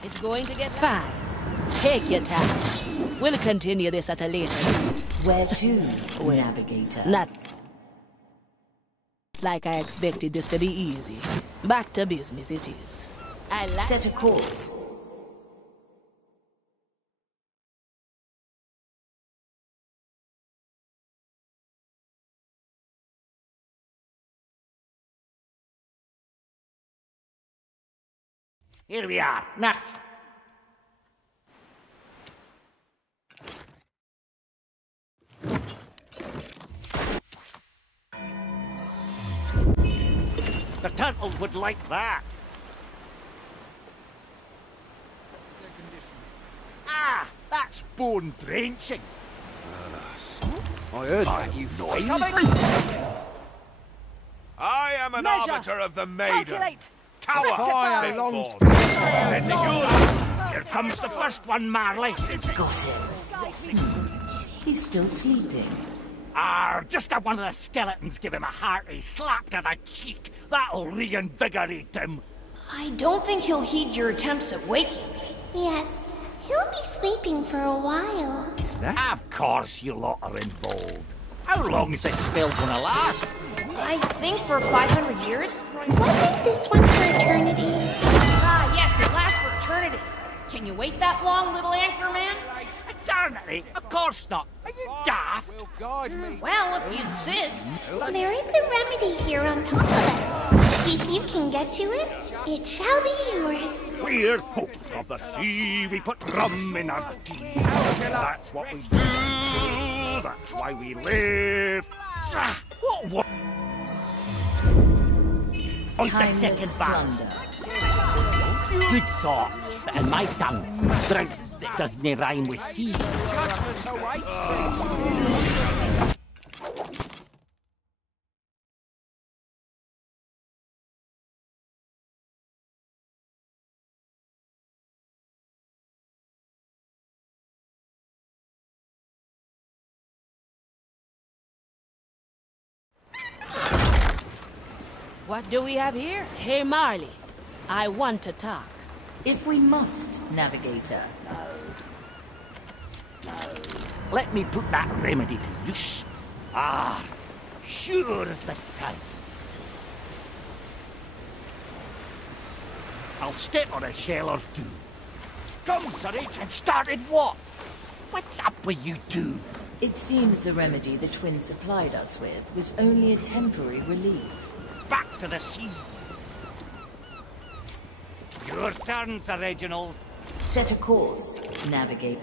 It's going to get fine. Take your time. We'll continue this at a later date. Where to, Navigator? Not like I expected this to be easy. Back to business it is. Set a course. Here we are. Now. The turtles would like that. Ah, that's bone drenching. I heard that, you fiend. I am an arbiter of the maiden. Calculate. Tower! Here comes the first one, Marley. Got him. He's still sleeping. Just have one of the skeletons give him a hearty slap to the cheek. That'll reinvigorate him. I don't think he'll heed your attempts at waking. Yes, he'll be sleeping for a while. Is that? Of course you lot are involved. How long is this spell gonna last? I think for 500 years. Wasn't this one for eternity? Ah, yes, it lasts for eternity. Can you wait that long, little anchorman? Eternity? Of course not. Are you daft? Well, if you insist. There is a remedy here on top of it. If you can get to it, it shall be yours. We're folk of the sea. We put rum in our tea. That's what we do. That's why we live. What? On the second verse. Good thought, but in my tongue, drought doesn't rhyme with sea. Judgment's awaits What do we have here? Hey, Marley. I want to talk. If we must, Navigator. Let me put that remedy to use. Sure as the tides. I'll step on a shell or two. Come, Surridge, and started what? What's up with you two? It seems the remedy the twins supplied us with was only a temporary relief. Back to the sea. Your turn, Sir Reginald. Set a course, Navigate.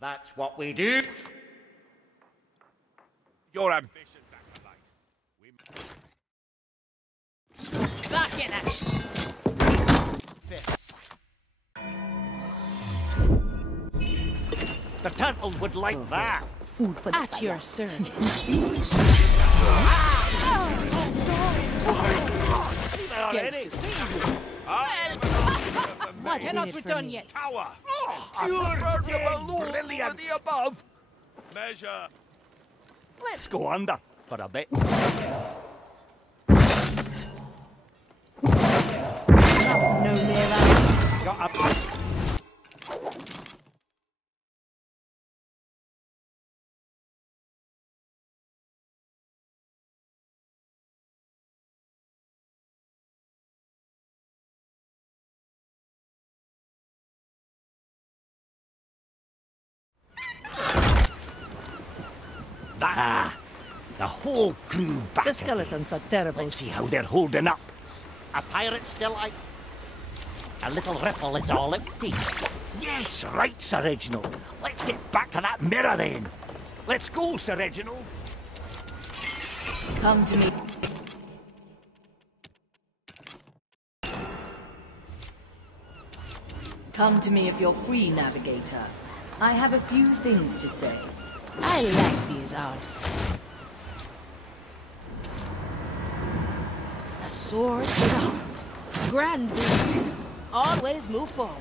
That's what we do. Your ambitions, acolyte. Back in action. The turtles would like that. Food for the At your service. What's in it for me? Tower. You're brilliant. The above. Measure. Let's go under. for a bit. That was no near out. Got a... The whole crew back. The skeletons are terrible. Let's see how they're holding up. A pirate still like... A little ripple is all it takes. Yes, right, Sir Reginald. Let's get back to that mirror then. Let's go, Sir Reginald. Come to me. Come to me if you're free, Navigator. I have a few things to say. I like these odds. A sword with a heart. Grand vision. Always move forward.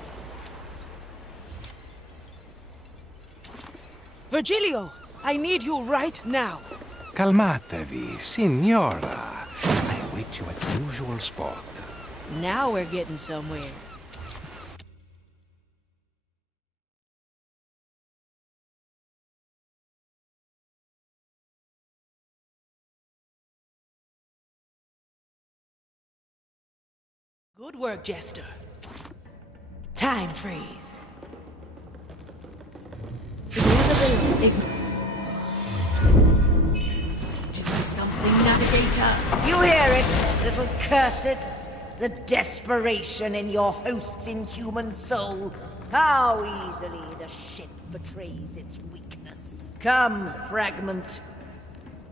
Virgilio, I need you right now. Calmatevi, signora. I await you at the usual spot. Now we're getting somewhere. Good work, Jester. Time freeze. Do something, Navigator. You hear it, little cursed? The desperation in your host's inhuman soul. How easily the ship betrays its weakness. Come, fragment.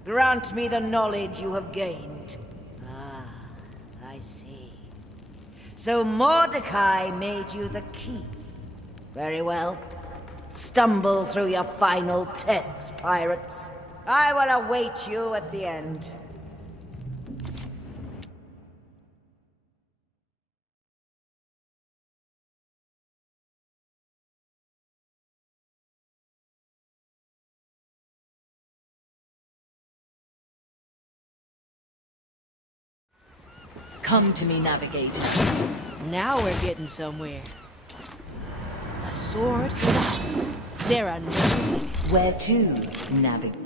Grant me the knowledge you have gained. Ah, I see. So Mordecai made you the key. Very well. Stumble through your final tests, pirates. I will await you at the end. Come to me, Navigator. Now we're getting somewhere. A sword with a heart. There are no limits. Where to, Navigator?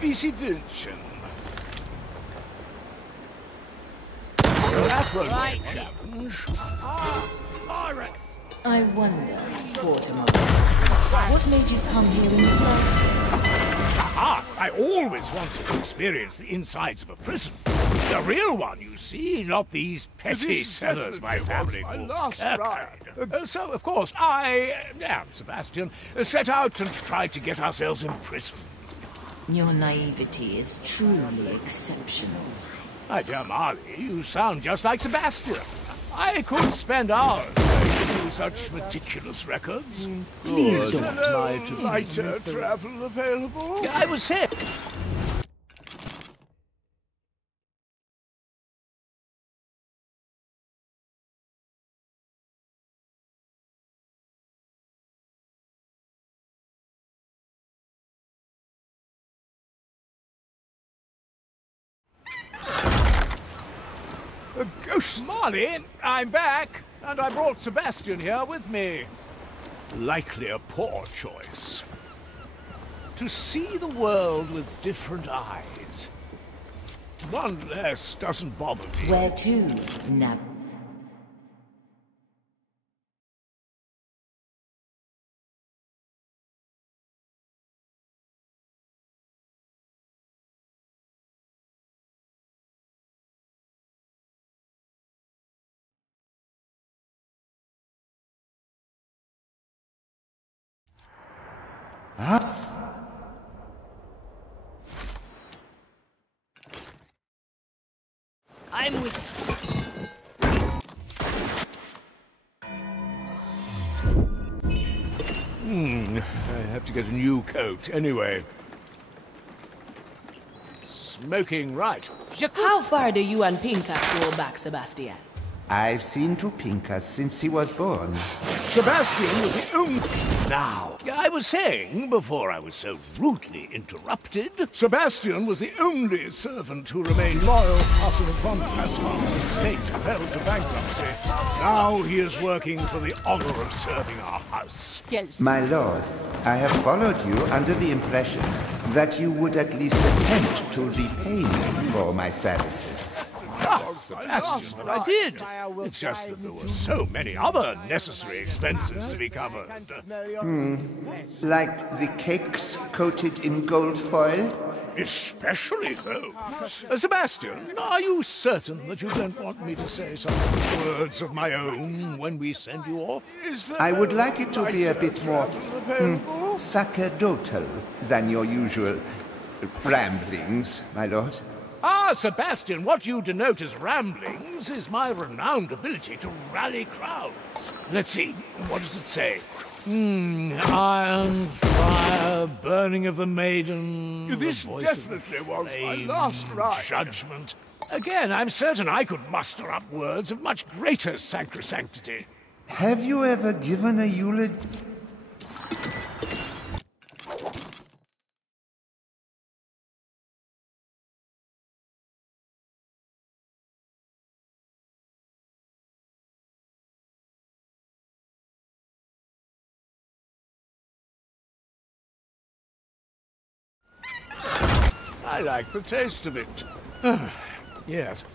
Visi Vilchen. That was Right. a challenge. Pirates! I wonder, Quartermaster, what made you come here in the first place? Aha! I always wanted to experience the insides of a prison. The real one, you see, not these petty cellars my family calls Kirkide. So, of course, I am Sebastian, set out and tried to get ourselves in prison. Your naivety is truly exceptional. My dear Marley, you sound just like Sebastian. I could spend hours going through such meticulous records. Please don't. Lighter travel available? I was here. A ghost! Marley, I'm back, and I brought Sebastian here with me. Likely a poor choice. To see the world with different eyes. One less doesn't bother me. Where to, Nav? I'm with I have to get a new coat anyway. Smoking right. How far do you and Pincus go back, Sebastian? I've seen to Pincus since he was born. Sebastian was the only... Now, I was saying, before I was so rudely interrupted, Sebastian was the only servant who remained loyal after the Von Passfarm estate fell to bankruptcy. Now he is working for the honor of serving our house. My lord, I have followed you under the impression that you would at least attempt to repay me for my services. Sebastian, but I did. It's just that there were so many other necessary expenses to be covered. Like the cakes coated in gold foil? Especially those. Sebastian, are you certain that you don't want me to say some words of my own when we send you off? I would like it to be a bit more sacerdotal than your usual ramblings, my lord. Ah, Sebastian, what you denote as ramblings is my renowned ability to rally crowds. Let's see, what does it say? Iron, fire, burning of the maiden... This definitely was my last ride. Judgment. Again, I'm certain I could muster up words of much greater sacrosanctity. Have you ever given a eulogy? I like the taste of it. Yes.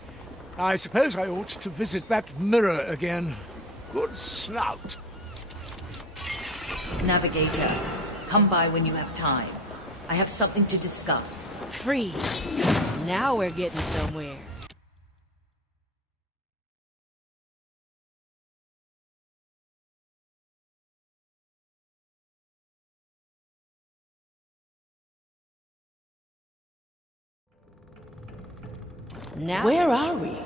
I suppose I ought to visit that mirror again. Good snout. Navigator, come by when you have time. I have something to discuss. Freeze. Now we're getting somewhere. Now, where are we?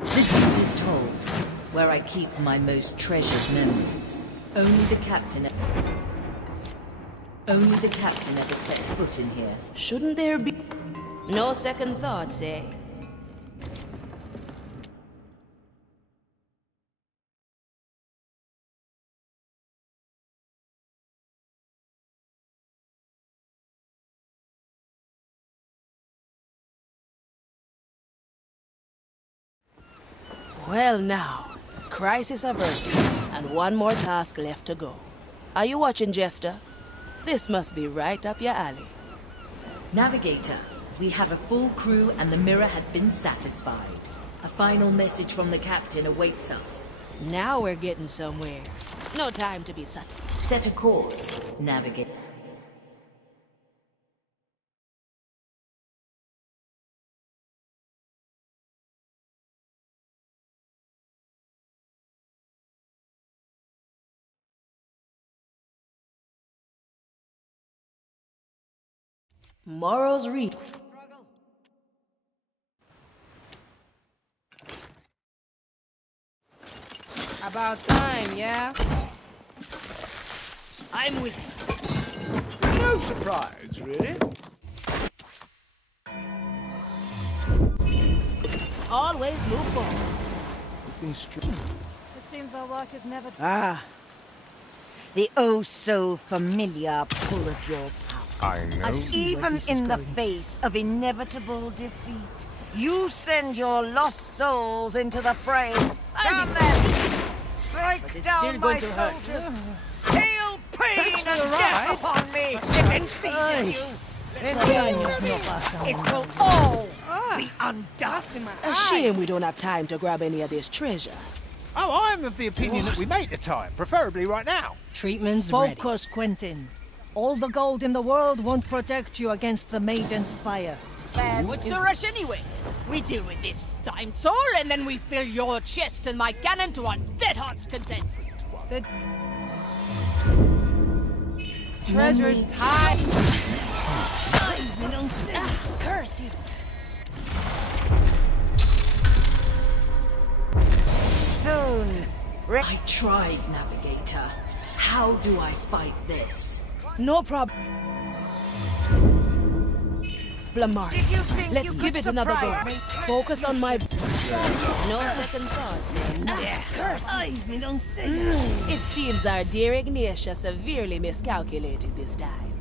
The deepest hold, where I keep my most treasured memories. Only the captain ever set foot in here. Shouldn't there be no second thoughts, eh? Well now, crisis averted, and one more task left to go. Are you watching, Jester? This must be right up your alley. Navigator, we have a full crew and the mirror has been satisfied. A final message from the captain awaits us. Now we're getting somewhere. No time to be subtle. Set a course, Navigator. Morrow's Reef. About time, yeah? I'm with you. No surprise, really. Always move forward. It seems our work is never... The oh-so-familiar pull of your power. I know. Even in the face of inevitable defeat, you send your lost souls into the fray. Damn them! Strike down my soldiers! Hail pain and death upon me! If it pleases you! It will all be undone! A shame we don't have time to grab any of this treasure. Oh, I'm of the opinion that we make the time, preferably right now. Treatment's ready. Focus, Quentin. All the gold in the world won't protect you against the Maiden's fire. What's the rush anyway? We deal with this time, soul, and then we fill your chest and my cannon to our dead heart's content. treasure's tied. Curse you. Soon. I tried, Navigator. How do I fight this? No problem. Marley. Let's give it another go. Focus on my... No second thoughts. Curse you. It seems our dear Ignatia severely miscalculated this time.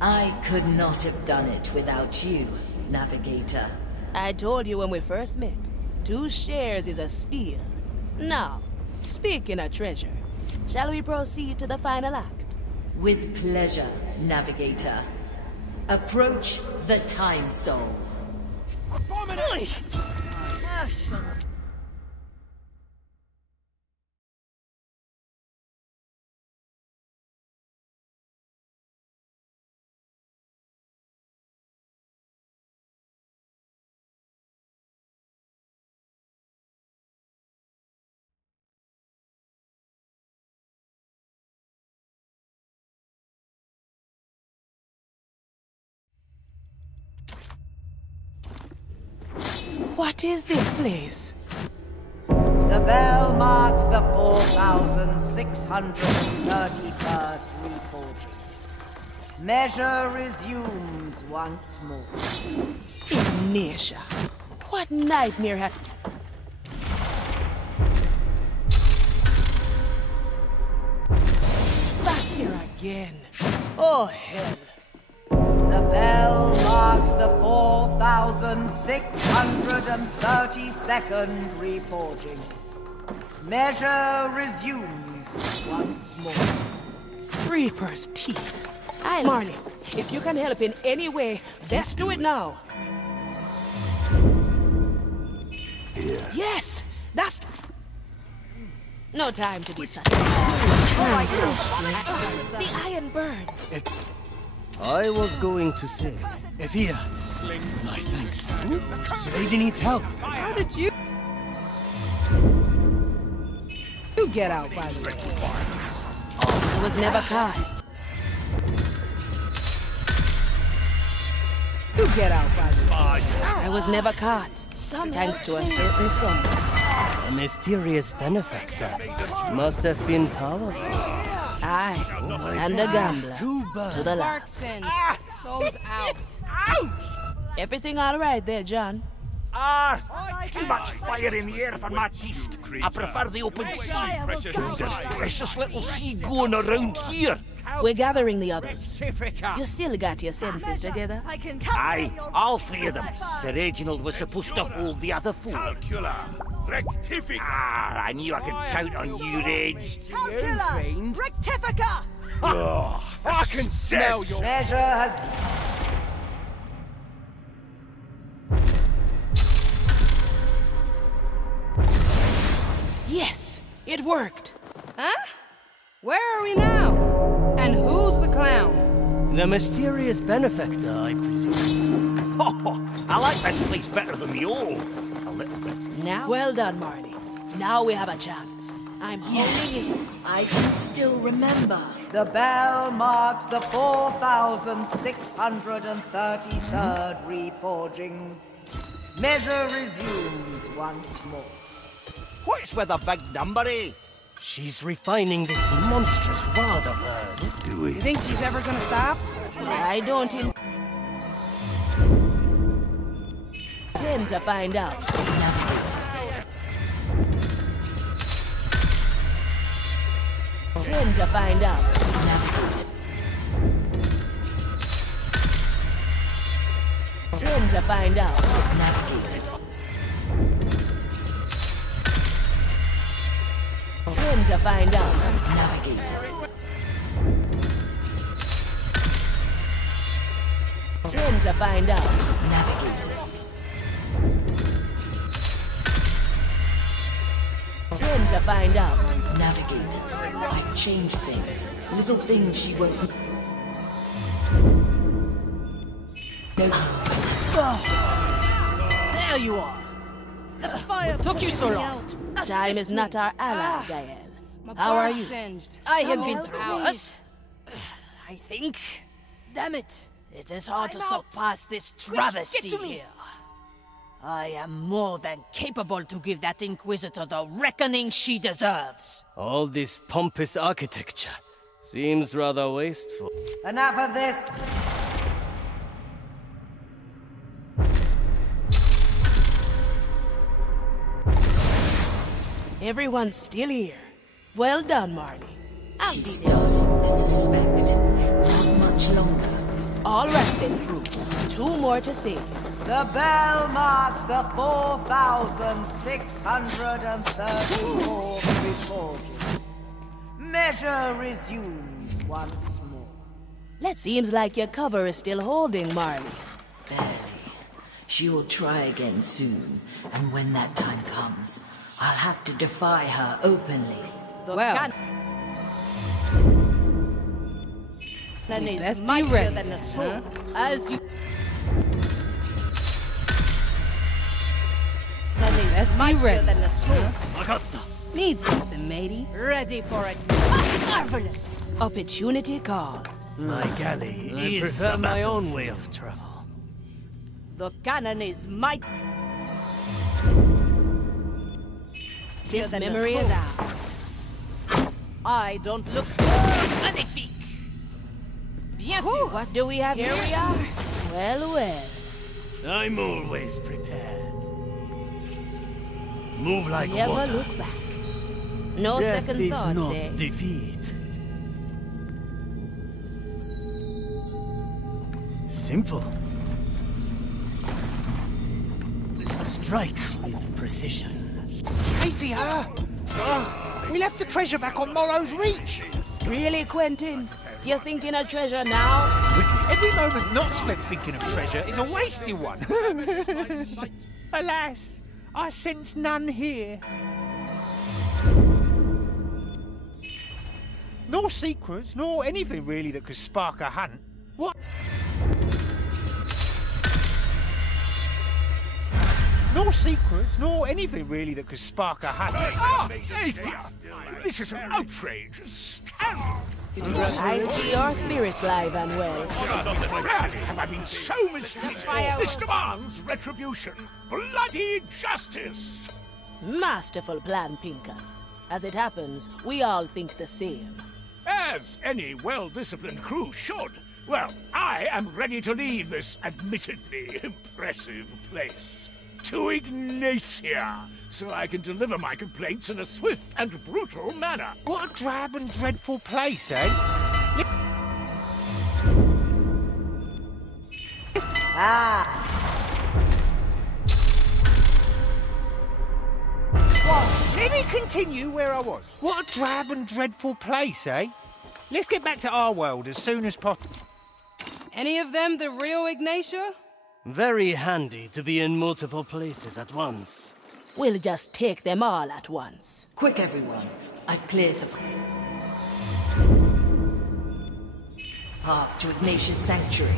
I could not have done it without you, Navigator. I told you when we first met, 2 shares is a steal. Now, speaking of treasure, shall we proceed to the final act? With pleasure, Navigator. Approach the Time Soul. What is this place? The bell marks the 4,631st reforging. Measure resumes once more. Ignatia, what nightmare had... Back here again. Oh, hell. The bell marks the 4,632nd reforging. Measure resumes once more. Reaper's teeth. Marley, if you can help in any way, best do it now. Here. Yes, that's... No time to be such. The iron burns. I was going to say, Evia, my thanks. Lady needs help. How did you... You get out, by the way. I was never caught. You get out, by the way. I was never caught. Thanks to a certain someone. A mysterious benefactor. Must have been powerful. Aye, and a gambler. To the last. Soul's out. Everything all right there, John? Too much fire in the air for my taste. I prefer the open sea. There's precious little sea going around here. We're gathering the others. You still got your senses together? Aye, all 3 of them. Sir Reginald was supposed to hold the other 4. I knew I could count on you, Reg. Rectifica! I can smell your... Measure has... Yes, it worked. Huh? Where are we now? And who's the clown? The mysterious benefactor, I presume. Oh, I like this place better than the old. A little bit. Now? Well done, Marley. Now we have a chance. I'm holding it. I can still remember. The bell marks the 4,633rd reforging. Measure resumes once more. What's with the big number, eh? She's refining this monstrous word of hers. You think she's ever gonna stop? I don't intend to find out. Tend to find out. Tend to find out. Tend to find out. Tend to find out. Tend to find out. I've changed things. Little things she won't notice. There you are. The fire took you so long. Time is not our ally, Gael. How are you? Singed. I have been Soul's out. I think. Damn it. It is hard to surpass this travesty here. I am more than capable to give that Inquisitor the reckoning she deserves. All this pompous architecture seems rather wasteful. Enough of this! Everyone's still here. Well done, Marley. She's starting to suspect. Not much longer. All right then, crew. 2 more to save. The bell marks the 4,634 reforging. Measure resumes once more. Seems like your cover is still holding, Marley. Barely. She will try again soon, and when that time comes, I'll have to defy her openly. Well, Then best is be mightier ready, than the sword, huh? as you. Best be ready. Than the sword. Need something, matey. Ready for it. Marvelous. Opportunity calls. My galley I is prefer my own way of travel. The cannon is mighty. This memory is ours. I don't look magnifique. Bien sûr. What do we have here? We are. Well, well. I'm always prepared. Move like Never water. look back. No Death second is thoughts, not eh? defeat. Simple. Strike with precision. Hey, Fiona! We left the treasure back on Morrow's Reach. Really, Quentin? You're thinking of treasure now? Every moment not spent thinking of treasure is a wasted one. Alas, I sense none here. Nor secrets, nor anything really that could spark a hunt. What? Nor secrets, nor anything really that could spark a hunt. This is an outrage, a scandal. I see your spirits live and well. Rarely have I been so mistreated. This demands retribution, bloody justice. Masterful plan, Pincus. As it happens, we all think the same. As any well-disciplined crew should. Well, I am ready to leave this admittedly impressive place to Ignacia, so I can deliver my complaints in a swift and brutal manner. What a drab and dreadful place, eh? What? Let me continue where I was. What a drab and dreadful place, eh? Let's get back to our world as soon as possible. Any of them the real Ignacia? Very handy to be in multiple places at once. We'll just take them all at once. Quick, everyone. I've cleared the path to Ignatia's sanctuary.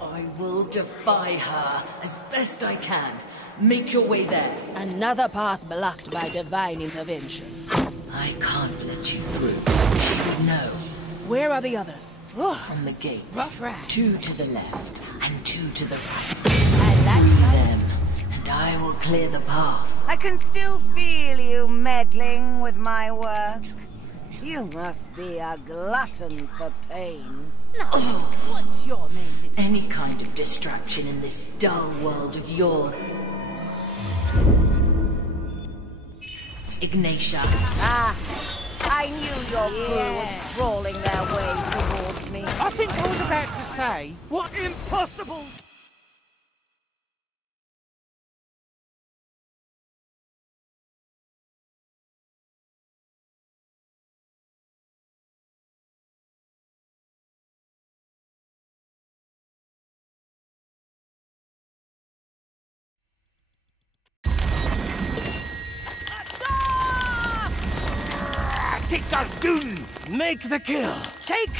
I will defy her as best I can. Make your way there. Another path blocked by divine intervention. I can't let you through. She would know. Where are the others? From the gate. Rough rat. 2 to the left and 2 to the right. And that's them, and I will clear the path. I can still feel you meddling with my work. You must be a glutton for pain. What's your name? Any kind of distraction in this dull world of yours. Ignacia. I knew your crew was crawling their way towards me. I think I was about to say, what impossible... Make the kill! Take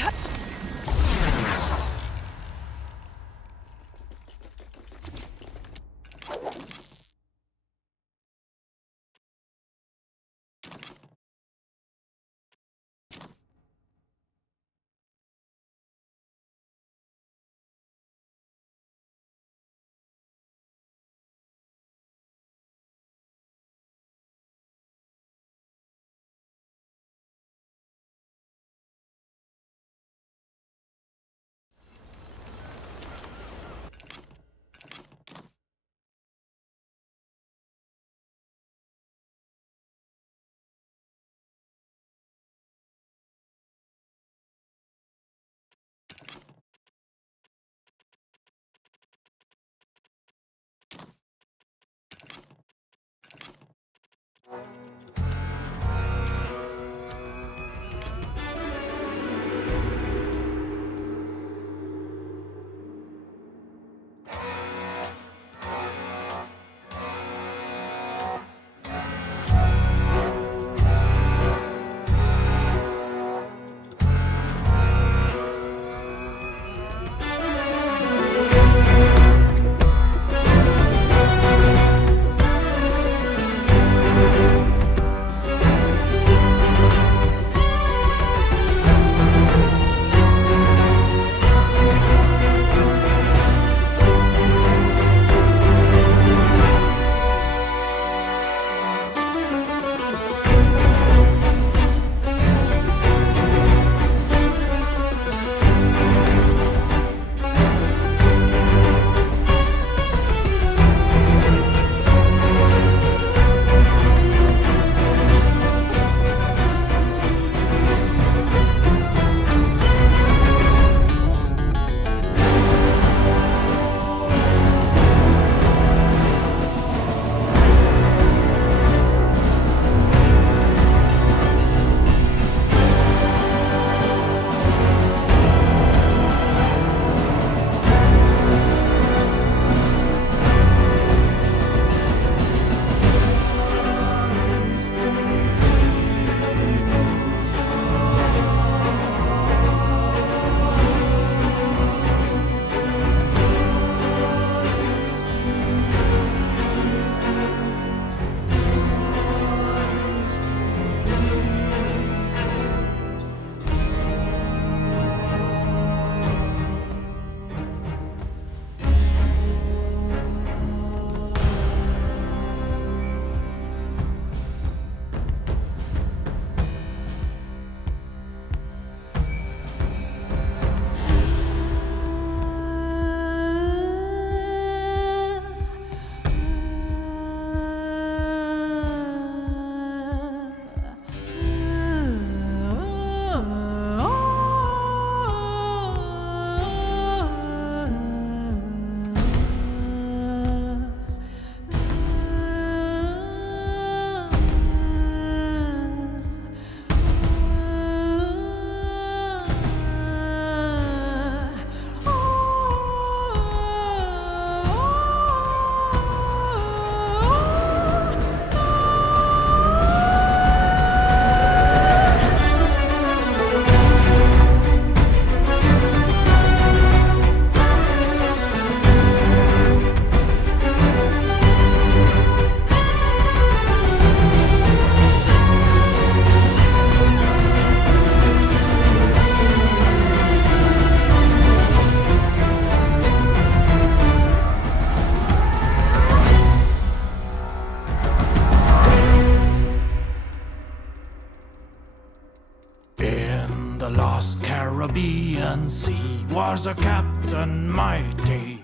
was a captain mighty.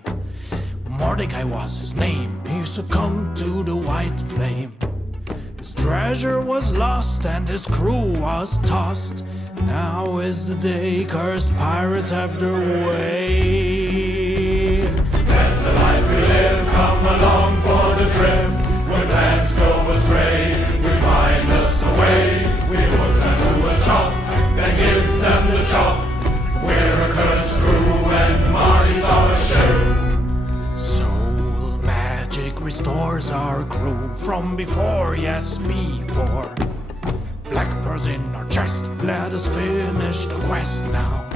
Mordecai was his name, he succumbed to the white flame. His treasure was lost and his crew was tossed. Now is the day cursed pirates have their way. That's the life we live, come along for the trip. When plans go astray, we find us a way. We put them to a stop, then give them the chop. We're a cursed crew and Marley's our ship. Soul magic restores our crew from before, yes, before. Black pearls in our chest, let us finish the quest now.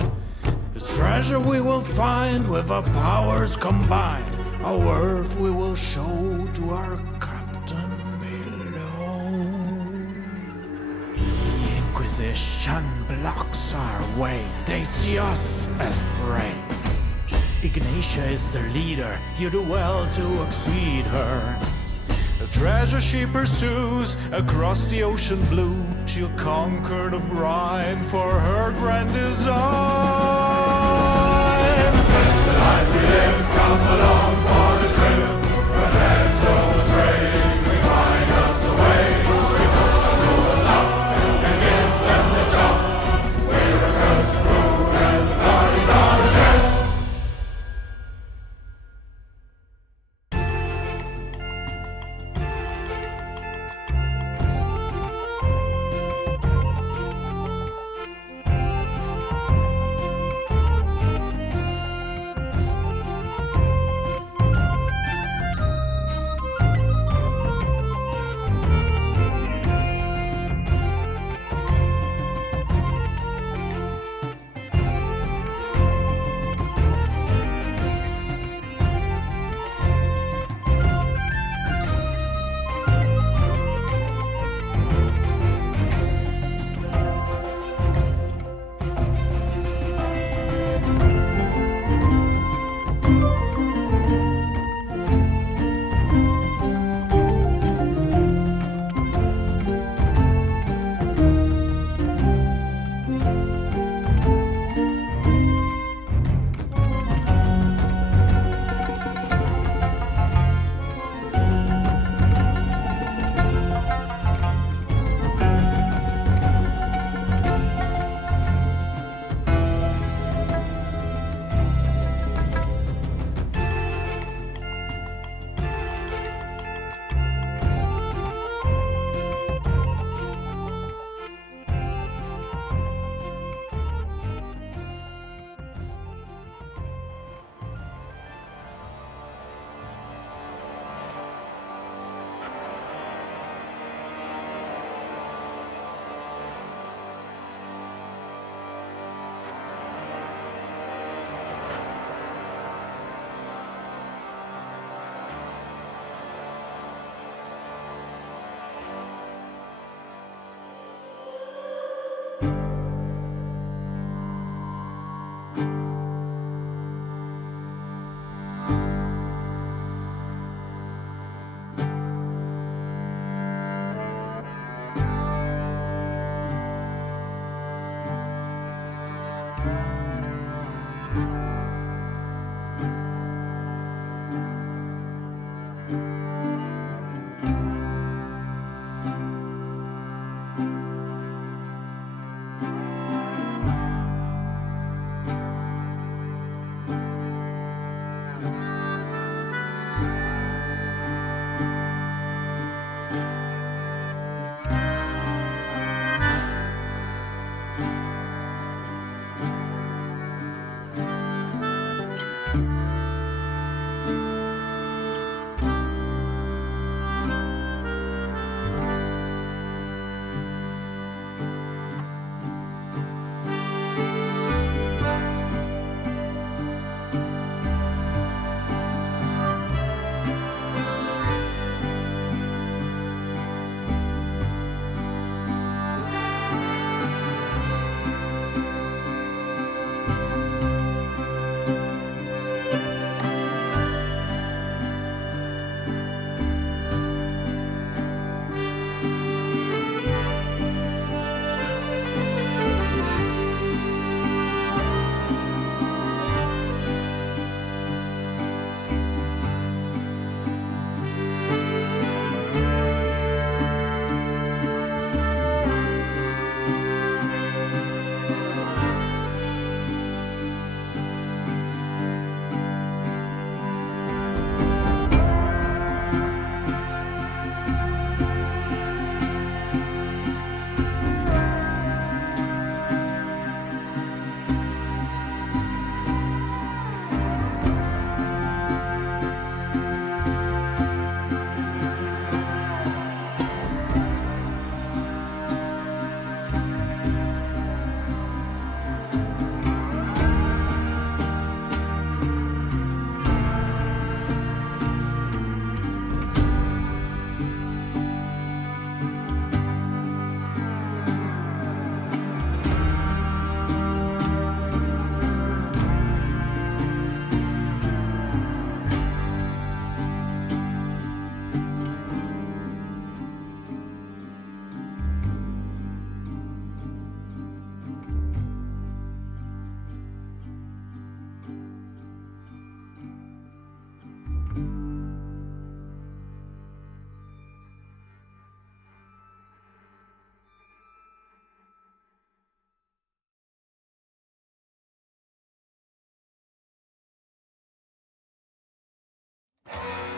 This treasure we will find with our powers combined. Our worth we will show to our captain below. The Inquisition blocks our way, they see us as prey. Ignatia is their leader, you do well to exceed her. The treasure she pursues across the ocean blue, she'll conquer the brine for her grand design. That's the life we live, come along for the trip. When plans go astray, we find us a way. We put them to a stop and give them the chop. We're a cursed crew and Marley's our ship. Ayyy!